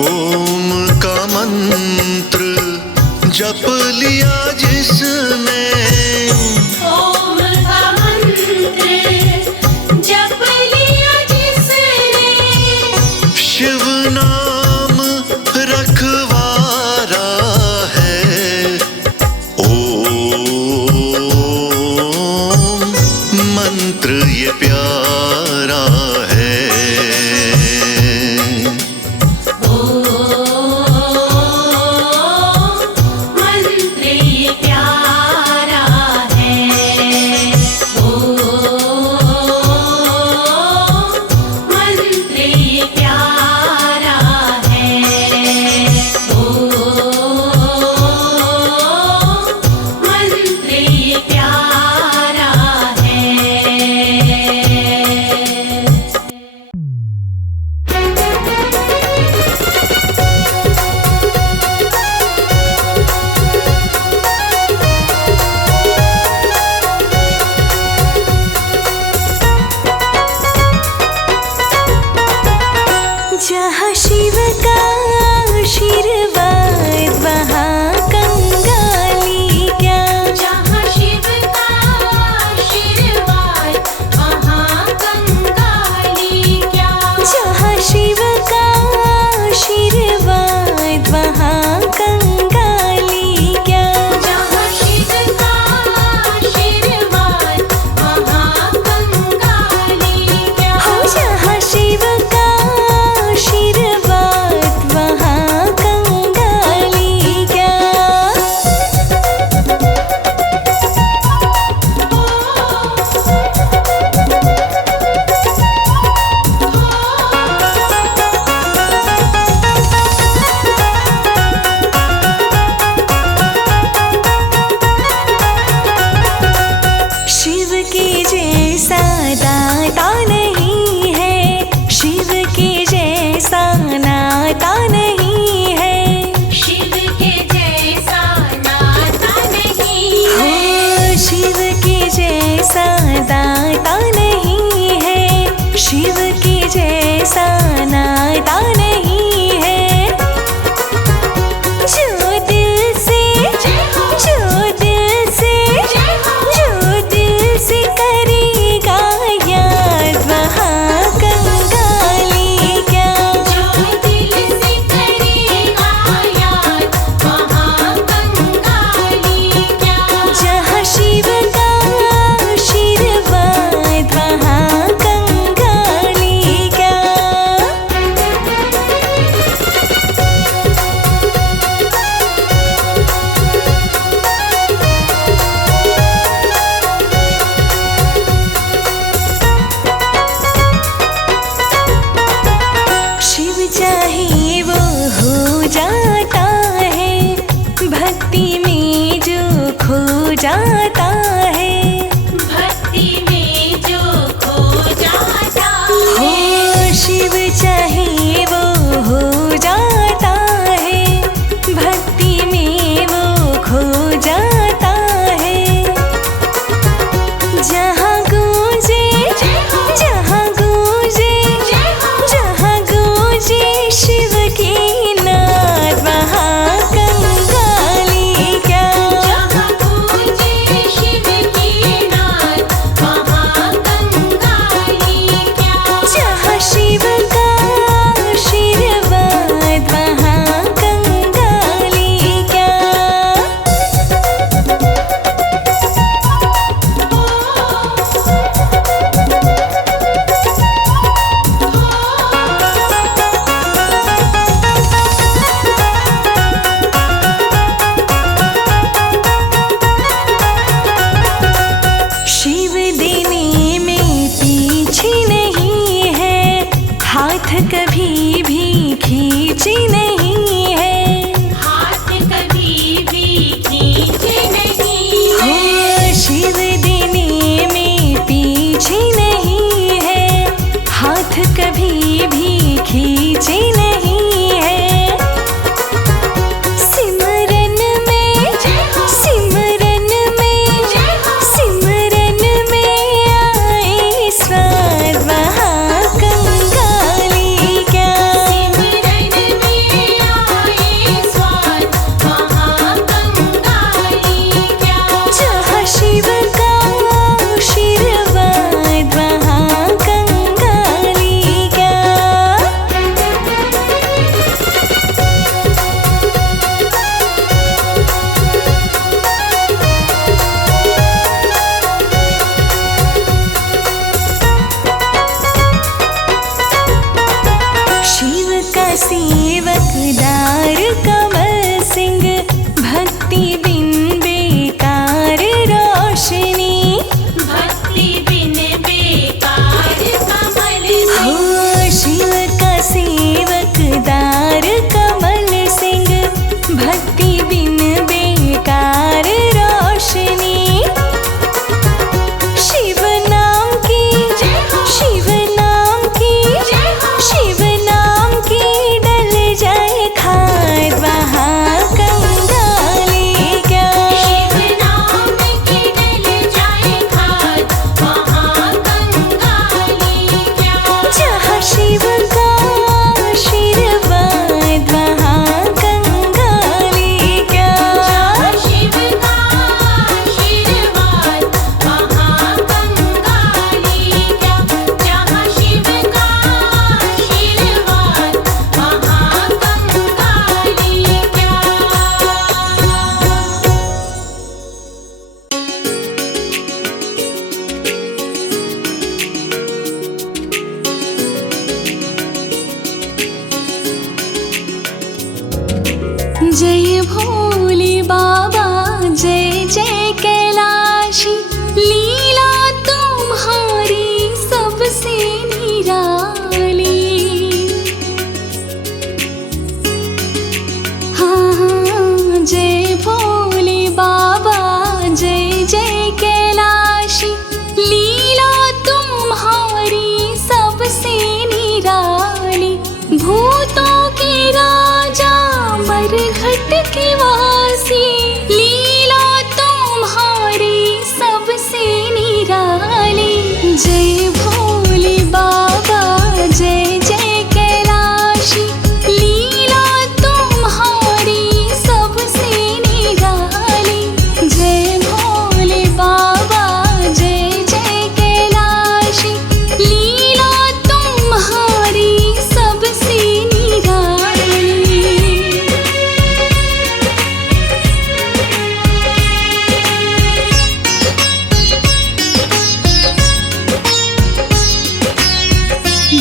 ओम का मंत्र जप लिया जिसने, ओम का मंत्र जप लिया जिसने। शिव नाम रखवारा है। ओम मंत्र ये प्यारा है। जय भोले बाबा जय जय कैलाशी, लीला तुम्हारी सबसे निराली। हाँ हाँ जय भोले बाबा जय जय कैलाशी, लीला तुम्हारी सबसे निराली। भूतों के राजा मरघट के वासी, लीला तुम्हारी सबसे निराली। जय भोले बाबा जय जय कैलाशी, लीला तुम्हारी सबसे निराली। जय भोले बाबा जय जय कैलाशी, लीला तुम्हारी सबसे निराली।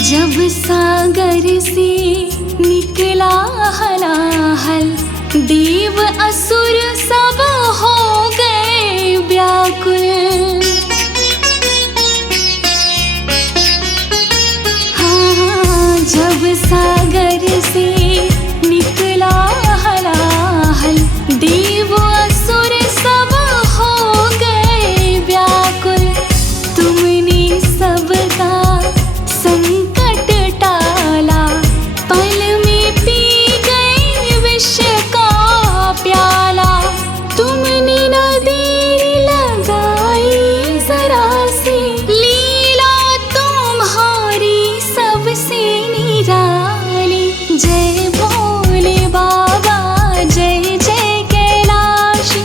जब सागर से निकला हलाहल, देव असुर सब हो गए व्याकुल। हाँ जब सागर से निकला हलाहल, देव असुर सब हो गए व्याकुल। तुमने सबका संकट टाला, पल में पी गए विष का प्याला। तुमने न देर लगाई जरा सी, लीला तुम्हारी सबसे निराली। जय भोले बाबा जय जय कैलाशी,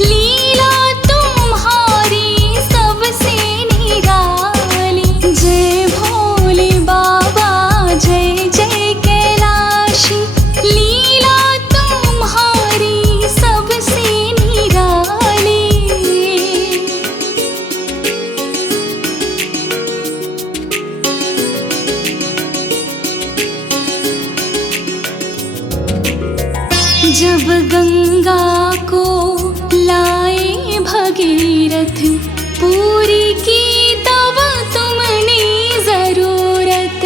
लीला तुम्हारी सबसे निराली। जय भोले बाबा जय जय कैलाशी, लीला तुम्हारी सबसे निराली। जब गंगा को लाए भगीरथ, पूरी की तब तुमने जरूरत।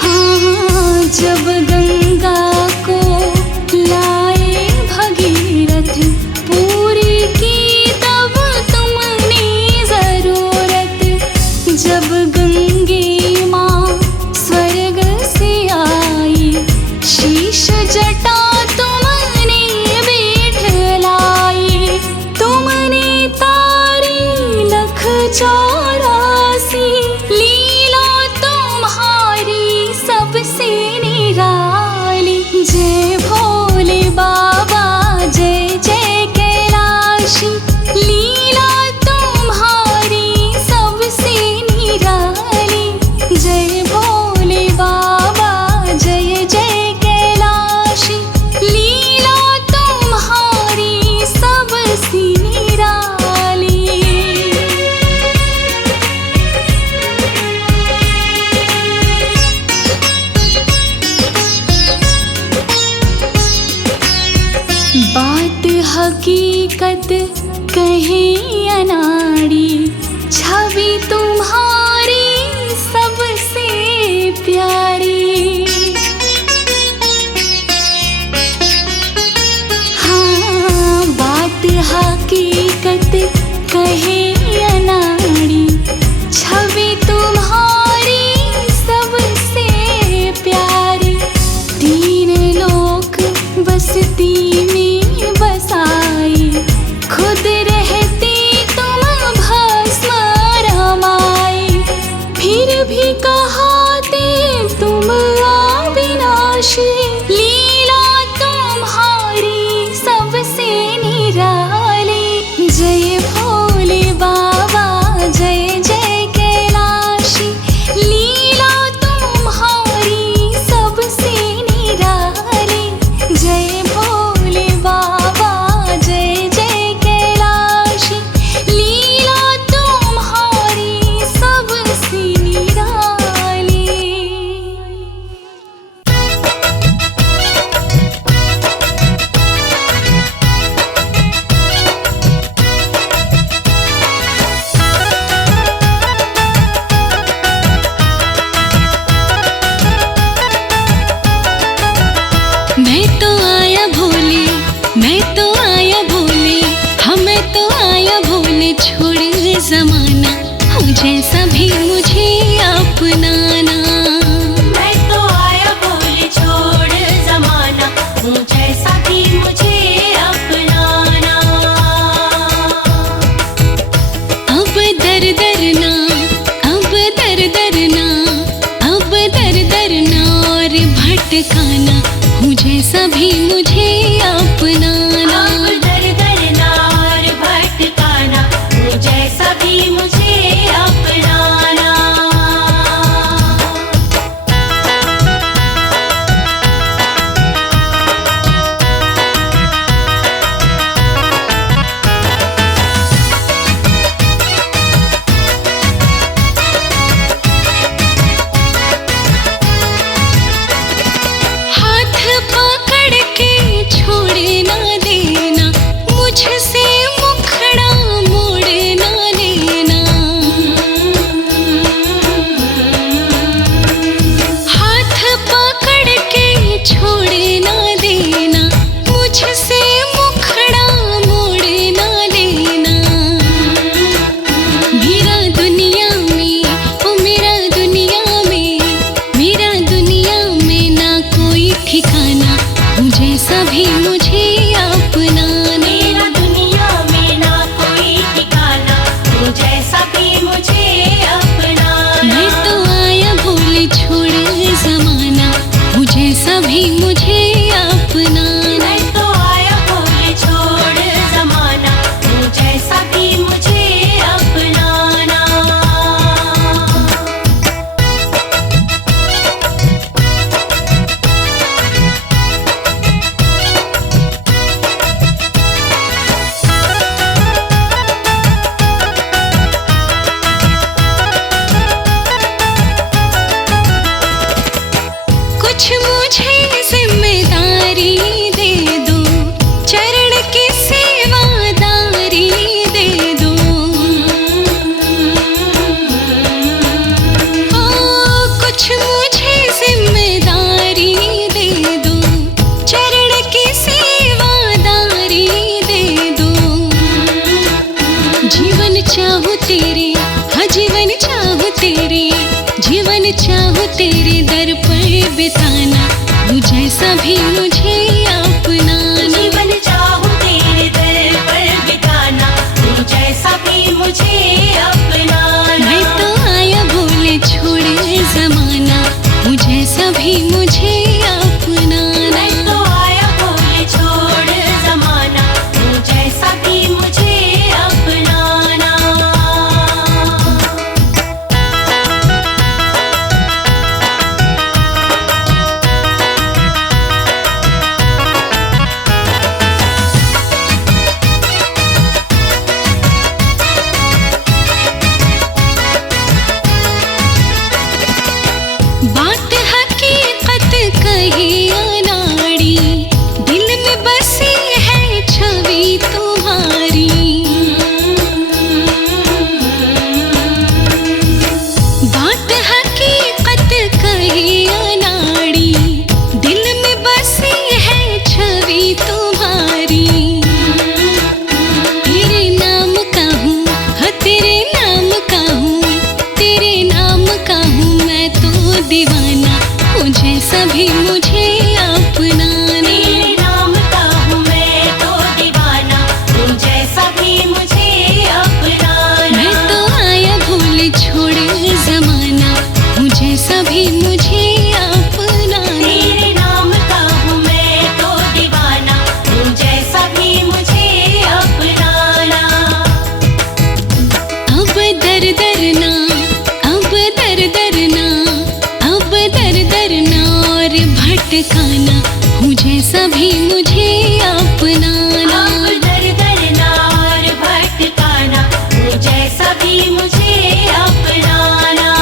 हाँ जब गंगा को लाए भगीरथ, पूरी की तब तुमने जरूरत। जब गंगे माँ स्वर्ग से आई, शीश जटा तुमने बैठलाई। तुमने तारी लख 84, लीला तुम्हारी सबसे निराली। जय भोले बाबा जय जय कैलाशी, लीला तुम्हारी सबसे निराली। जय भोले बाबा जय जय कैलाशी, लीला तुम्हारी सबसे निराली। बात हकीकत कहे अनाड़ी, छवि तुम्हारी सबसे प्यारी। हाँ बात हकीकत कहे अनाड़ी, छवि तुम्हारी सबसे प्यारी। तीन लोक बसती में बसाई, खुद जमाना हो जैसा भी मुझे अपनाना। मैं तो आया बोले छोड़ जमाना हूँ जैसा भी मुझे अपनाना। अब दर दरना, अब दर दरना, अब दर दरना और भटकाना हो जैसा भी मुझे अपनाना। अब दर दरना और भटकाना हूँ जैसा भी मुझे अपनाना। हाथ पकड़ के छोड़ ना देना, मुझसे मुखड़ा मोड़ ना लेना। हाथ पकड़ के छोड़ ना देना, मुझसे मुखड़ा मोड़ ना लेना। मेरा दुनिया में, ओ मेरा दुनिया में, मेरा दुनिया में ना कोई ठिकाना हो जैसा भी मुझे अपनाना। मेरा दुनिया में ना कोई ठिकाना हूँ जैसा भी मुझे अपनाना। मैं तो आया भूल छोड़ जमाना हो जैसा भी मुझे अपनाना। मैं तो आया बोले छोड़ जमाना हूँ जैसा भी मुझे अपनाना। कुछ मुझे जिम्मेदारी दे दो, चरण की सेवादारी दे दो। ओ कुछ मुझे जिम्मेदारी दे दो, चरण की सेवादारी दे दो। जीवन चाहूं तेरे, हाँ जीवन चाहूं तेरे, जीवन चाहूं तेरे दर पर बिताना हो जैसा भी मुझे अपनाना। जीवन चाहूँ तेरे दर पर बिताना हूँ जैसा भी मुझे अपनाना। मैं तो आया भूले छोड़ जमाना हो जैसा भी मुझे अपनाना। मैं तो आया बोले छोड़ जमाना हूँ जैसा भी मुझे अपनाना। बात हकीकत कही अनाड़ी, दिल में बसी है छवि तुम्हारी। बात हकीकत कही अनाड़ी, दिल में बसी है छवि तुम्हारी। तेरे नाम का हूँ, हाँ तेरे नाम का हूँ, तेरे नाम का हूँ मैं तो दीवाना हो जैसा भी मुझे अपनाना। तेरे नाम का हूँ मैं तो दीवाना हूँ जैसा भी मुझे अपनाना। मैं तो आया भूल छोड़ जमाना हो जैसा भी मुझे अपनाना। तेरे नाम का हूँ मैं तो दीवाना हूँ जैसा भी मुझे अपनाना। अब दर दरना, अब दर दरना, अब दर दरना और भटकाना हो जैसा भी मुझे अपनाना। अब दर दरना और भटकाना हूँ जैसा भी मुझे अपनाना।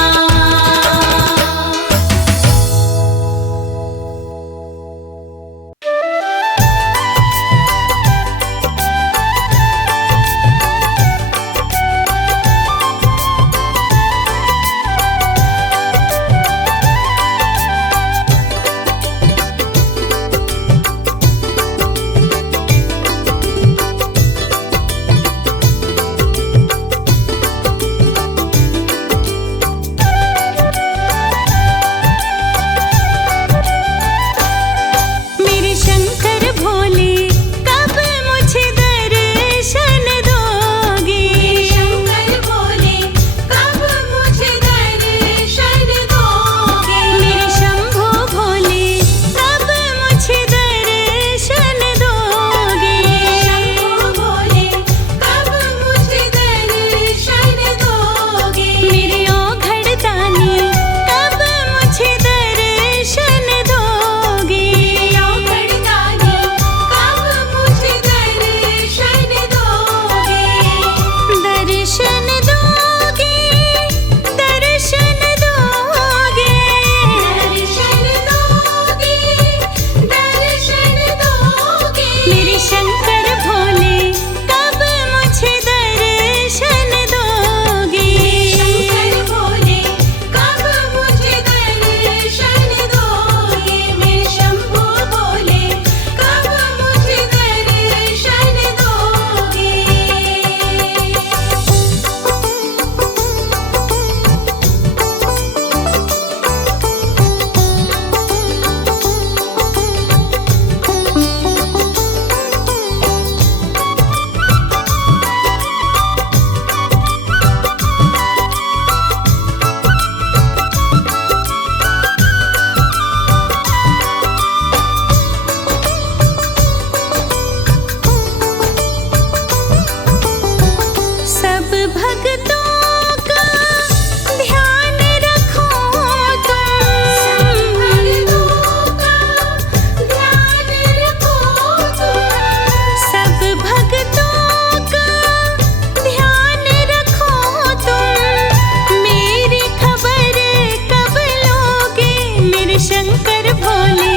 भोले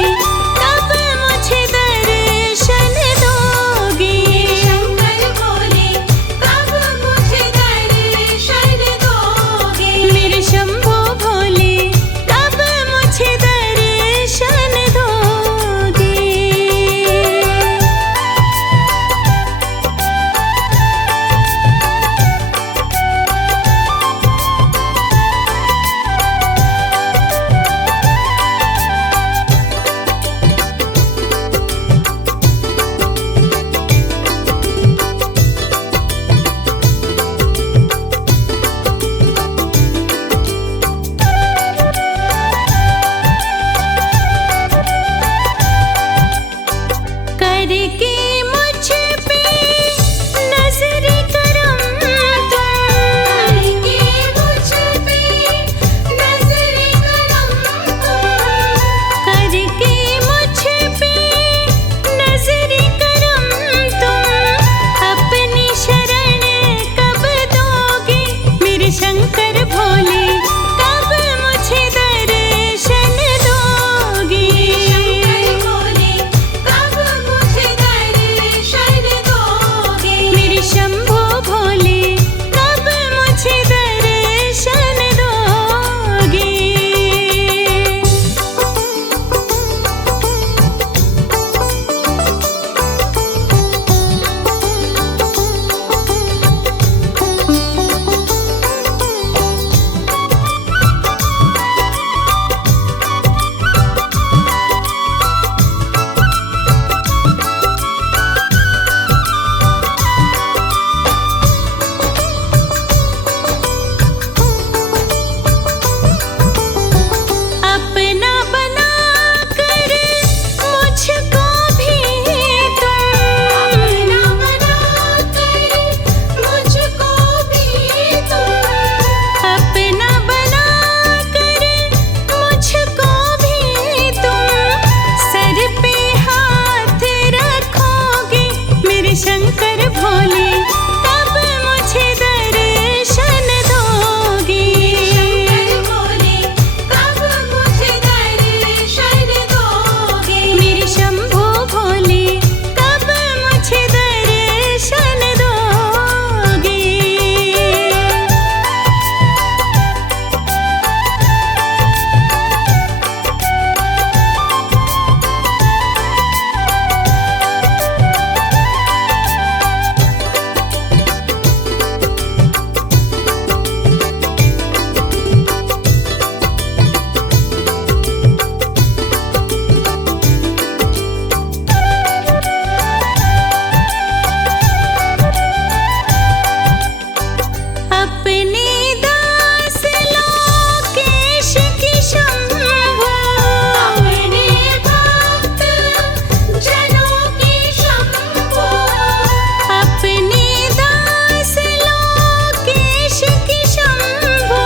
कब मुझे दर्शन दोगे। शंकर भोले कब मुझे दर्शन दोगे। मेरे शंभो भोले कब मुझे दर्शन दोगे। करके मुझ पे नजर करम करके मुझ पे नजर करम करके मुझ पे नजर करम तुम अपनी शरण कब दोगे। मेरे शंकर भोले कब मुझे दर्शन दोगे। शंकर भोले कब मुझे दर्शन दोगे। मेरे शंभो भोले कब मुझे दर्शन दोगे। अपना बना कर मुझको भी तुम अपना बना कर मुझको भी तुम अपना बना कर मुझको भी तुम सर पे हाथ रखोगे। मेरे शंकर भोले कब मुझे दर्शन दोगे। शंकर भोले कब मुझे दर्शन दोगे। मेरे शंभो भोले कब मुझे दर्शन दोगे। अपने दास लोकेश की शंभो अपने भक्त जनों की शंभो अपने दास लोकेश की शंभो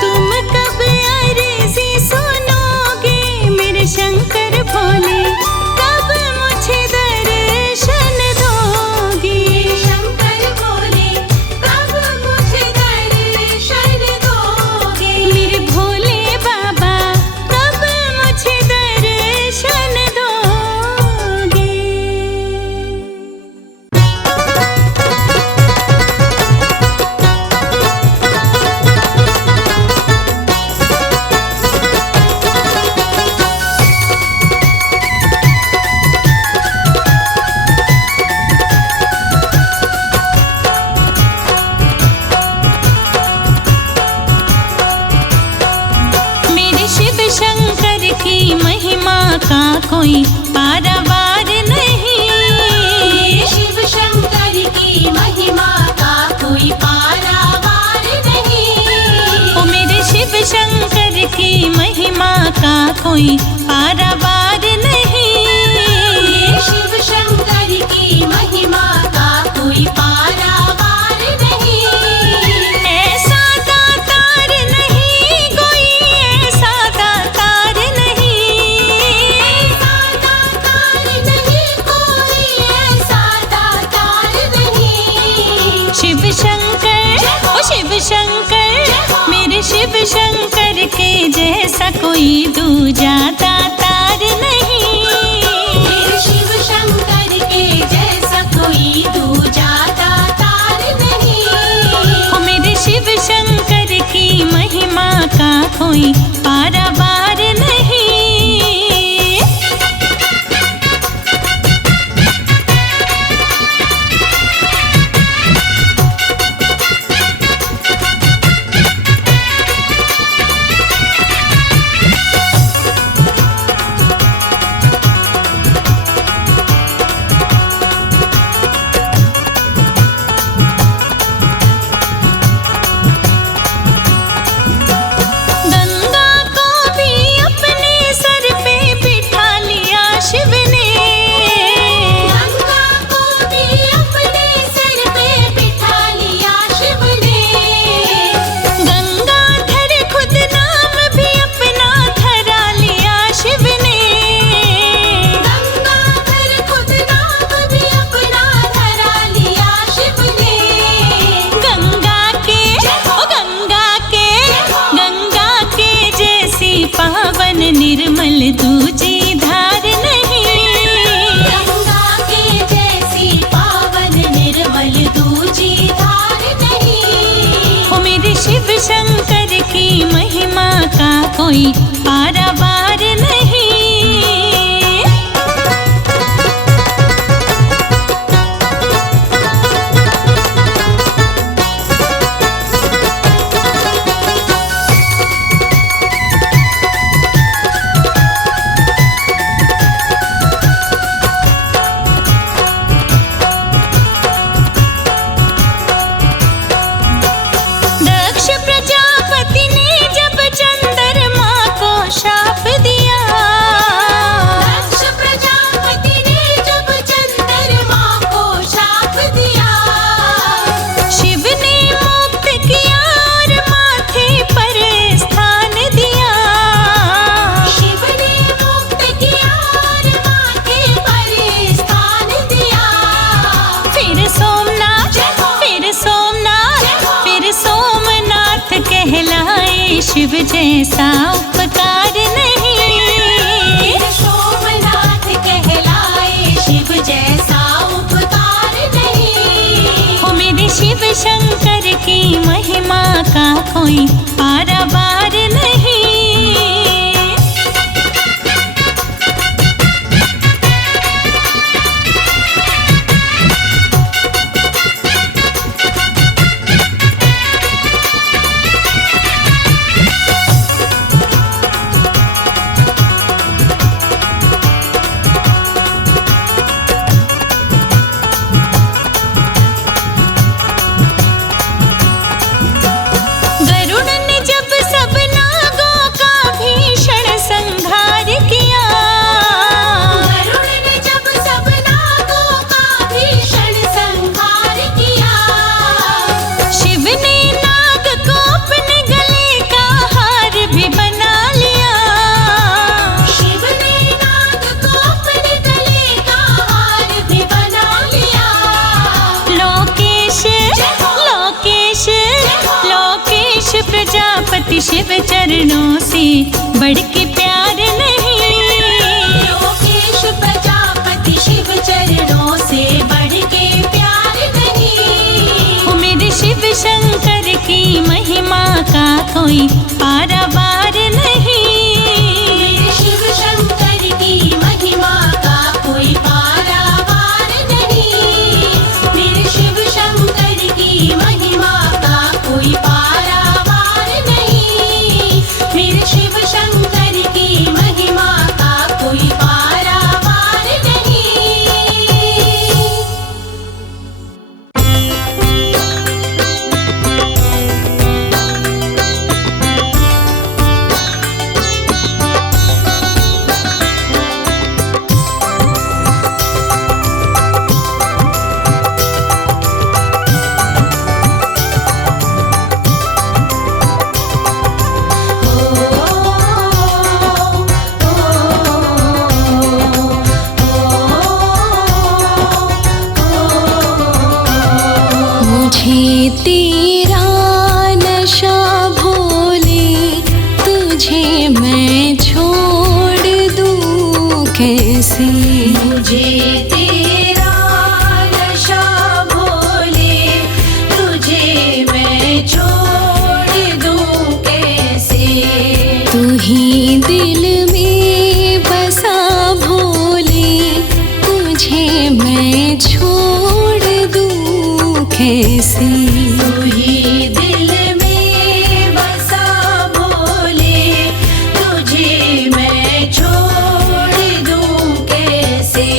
तुम कब अर्जी सुनोगे। मेरे शंकर भोले कब मुझे दर्शन दोगे। शंकर भोले कब मुझे दर्शन दोगे। मेरे भोले बाबा कब मुझे दर्शन दोगे। मेरे शिव शंकर की महिमा का कोई पारावार नहीं। शिव शंकर की महिमा का कोई पारावार नहीं। ओ मेरे शिव शंकर की महिमा का कोई पारावार नहीं। शिव शंकर की महिमा का कोई पारावार नहीं। ऐसा दातार नहीं कोई, ऐसा दातार नहीं। ऐसा दातार नहीं कोई, ऐसा दातार नहीं। शिव शंकर ओ शिव शंकर मेरे शिव शंकर के जैसा कोई दूजा दातार का कोई पारावार नहीं। पावन निर्मल दूजी धार नहीं। गंगा के जैसी पावन निर्मल दूजी धार नहीं। हो मेरे शिव शंकर की महिमा का कोई पारावार नहीं। दक्ष प्रजापति ने जब चंद्रमा को शाप दिया, दक्ष प्रजापति ने जब चंद्रमा को शाप दिया, शिव ने मुक्त किया और माथे पर स्थान दिया। शिव ने मुक्त किया और माथे पर स्थान दिया। फिर सोमनाथ, फिर सोमनाथ, फिर सोमनाथ कहलाए, शिव जैसा उपकार नहीं। सोमनाथ कहलाए, शिव जैसा उपकार नहीं। हो मेरे शिव शंकर की महिमा का कोई पारावार नहीं। गरुड़ ने जब सब नागों का भीषण संहार किया, गरुड़ ने जब सब नागों का भीषण संहार किया, शिव ने नाग को अपने गले का हार भी बना लिया। शिव ने नाग को अपने गले का हार भी बना लिया। लोकेश, लोकेश, लोकेश प्रजापति शिव चरणों से बढ़ के प्यार नहीं। लोकेश प्रजापति शिव चरणों से बढ़ के प्यार नहीं। हो मेरे शिव शंकर की महिमा का कोई पारावार नहीं। मेरे शिव शंकर की महिमा का कोई पारावार नहीं। मेरे शिव शंकर की महिमा का कोई पारावार नहीं। मेरे शिव शंकर की महिमा का कोई पारावार नहीं। मुझे तेरा नशा भोले, तुझे मैं छोड़ दूं कैसे। मुझे तेरा नशा भोले, तुझे मैं छोड़ दूं कैसे। दिल में बसा भोले, तुझे मैं छोड़ दूं कैसे। तू ही दिल में बसा भोले, तुझे मैं छोड़ दूं कैसे।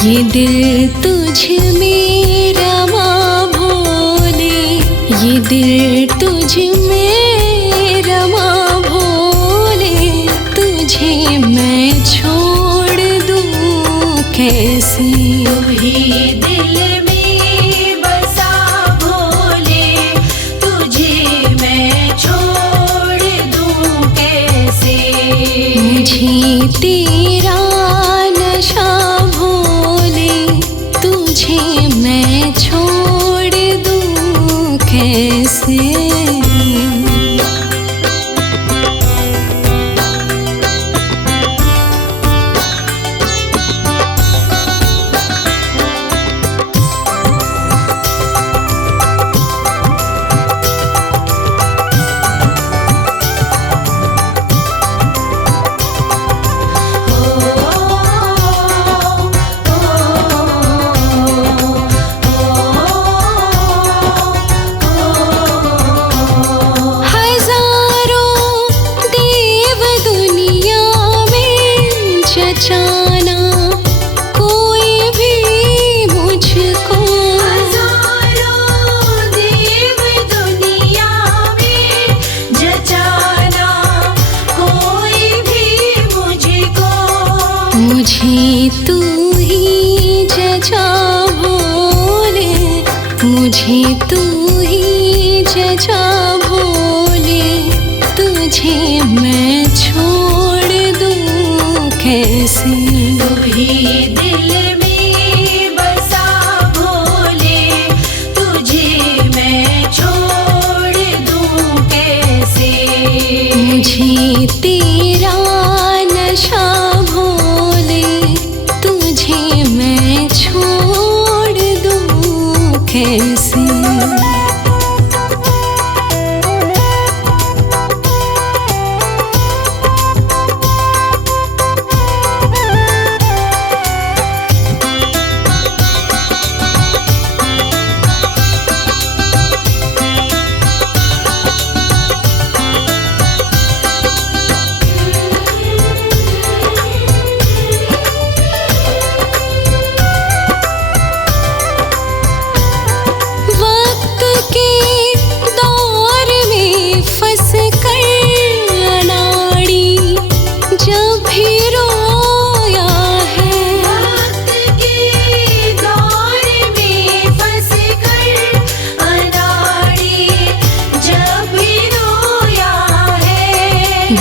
ये दिल तुझ में रमा भोले, ये दिल तुझ में रमा भोले, तुझे मैं छोड़ दूं कैसे। तू ही दिल में बसा भोले, तुझे मैं छोड़ दूं कैसे। मुझे तेरा नशा भोले, तुझे मैं छोड़ दूं कैसे। जचाना कोई भी मुझको, हजारों देव दुनिया में जचाना कोई भी मुझको। मुझे तू ही जचा भोले, मुझे तू ही जचा भोले, तुझे मैं छोड़ दूं कैसे। तू ही दिल में बसा भोले, तुझे मैं छोड़ दूं कैसे। मुझे तेरा नशा भोले, तुझे मैं छोड़ दूं कैसे।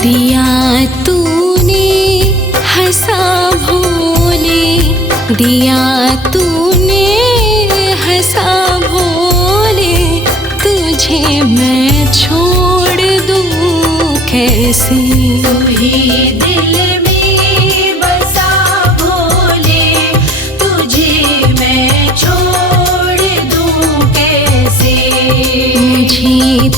दिया तूने हंसा भोले, दिया तूने हंसा भोले, तुझे मैं छोड़ दूं कैसे। तू ही दिल में बसा भोले, तुझे मैं छोड़ दूं कैसे। मुझे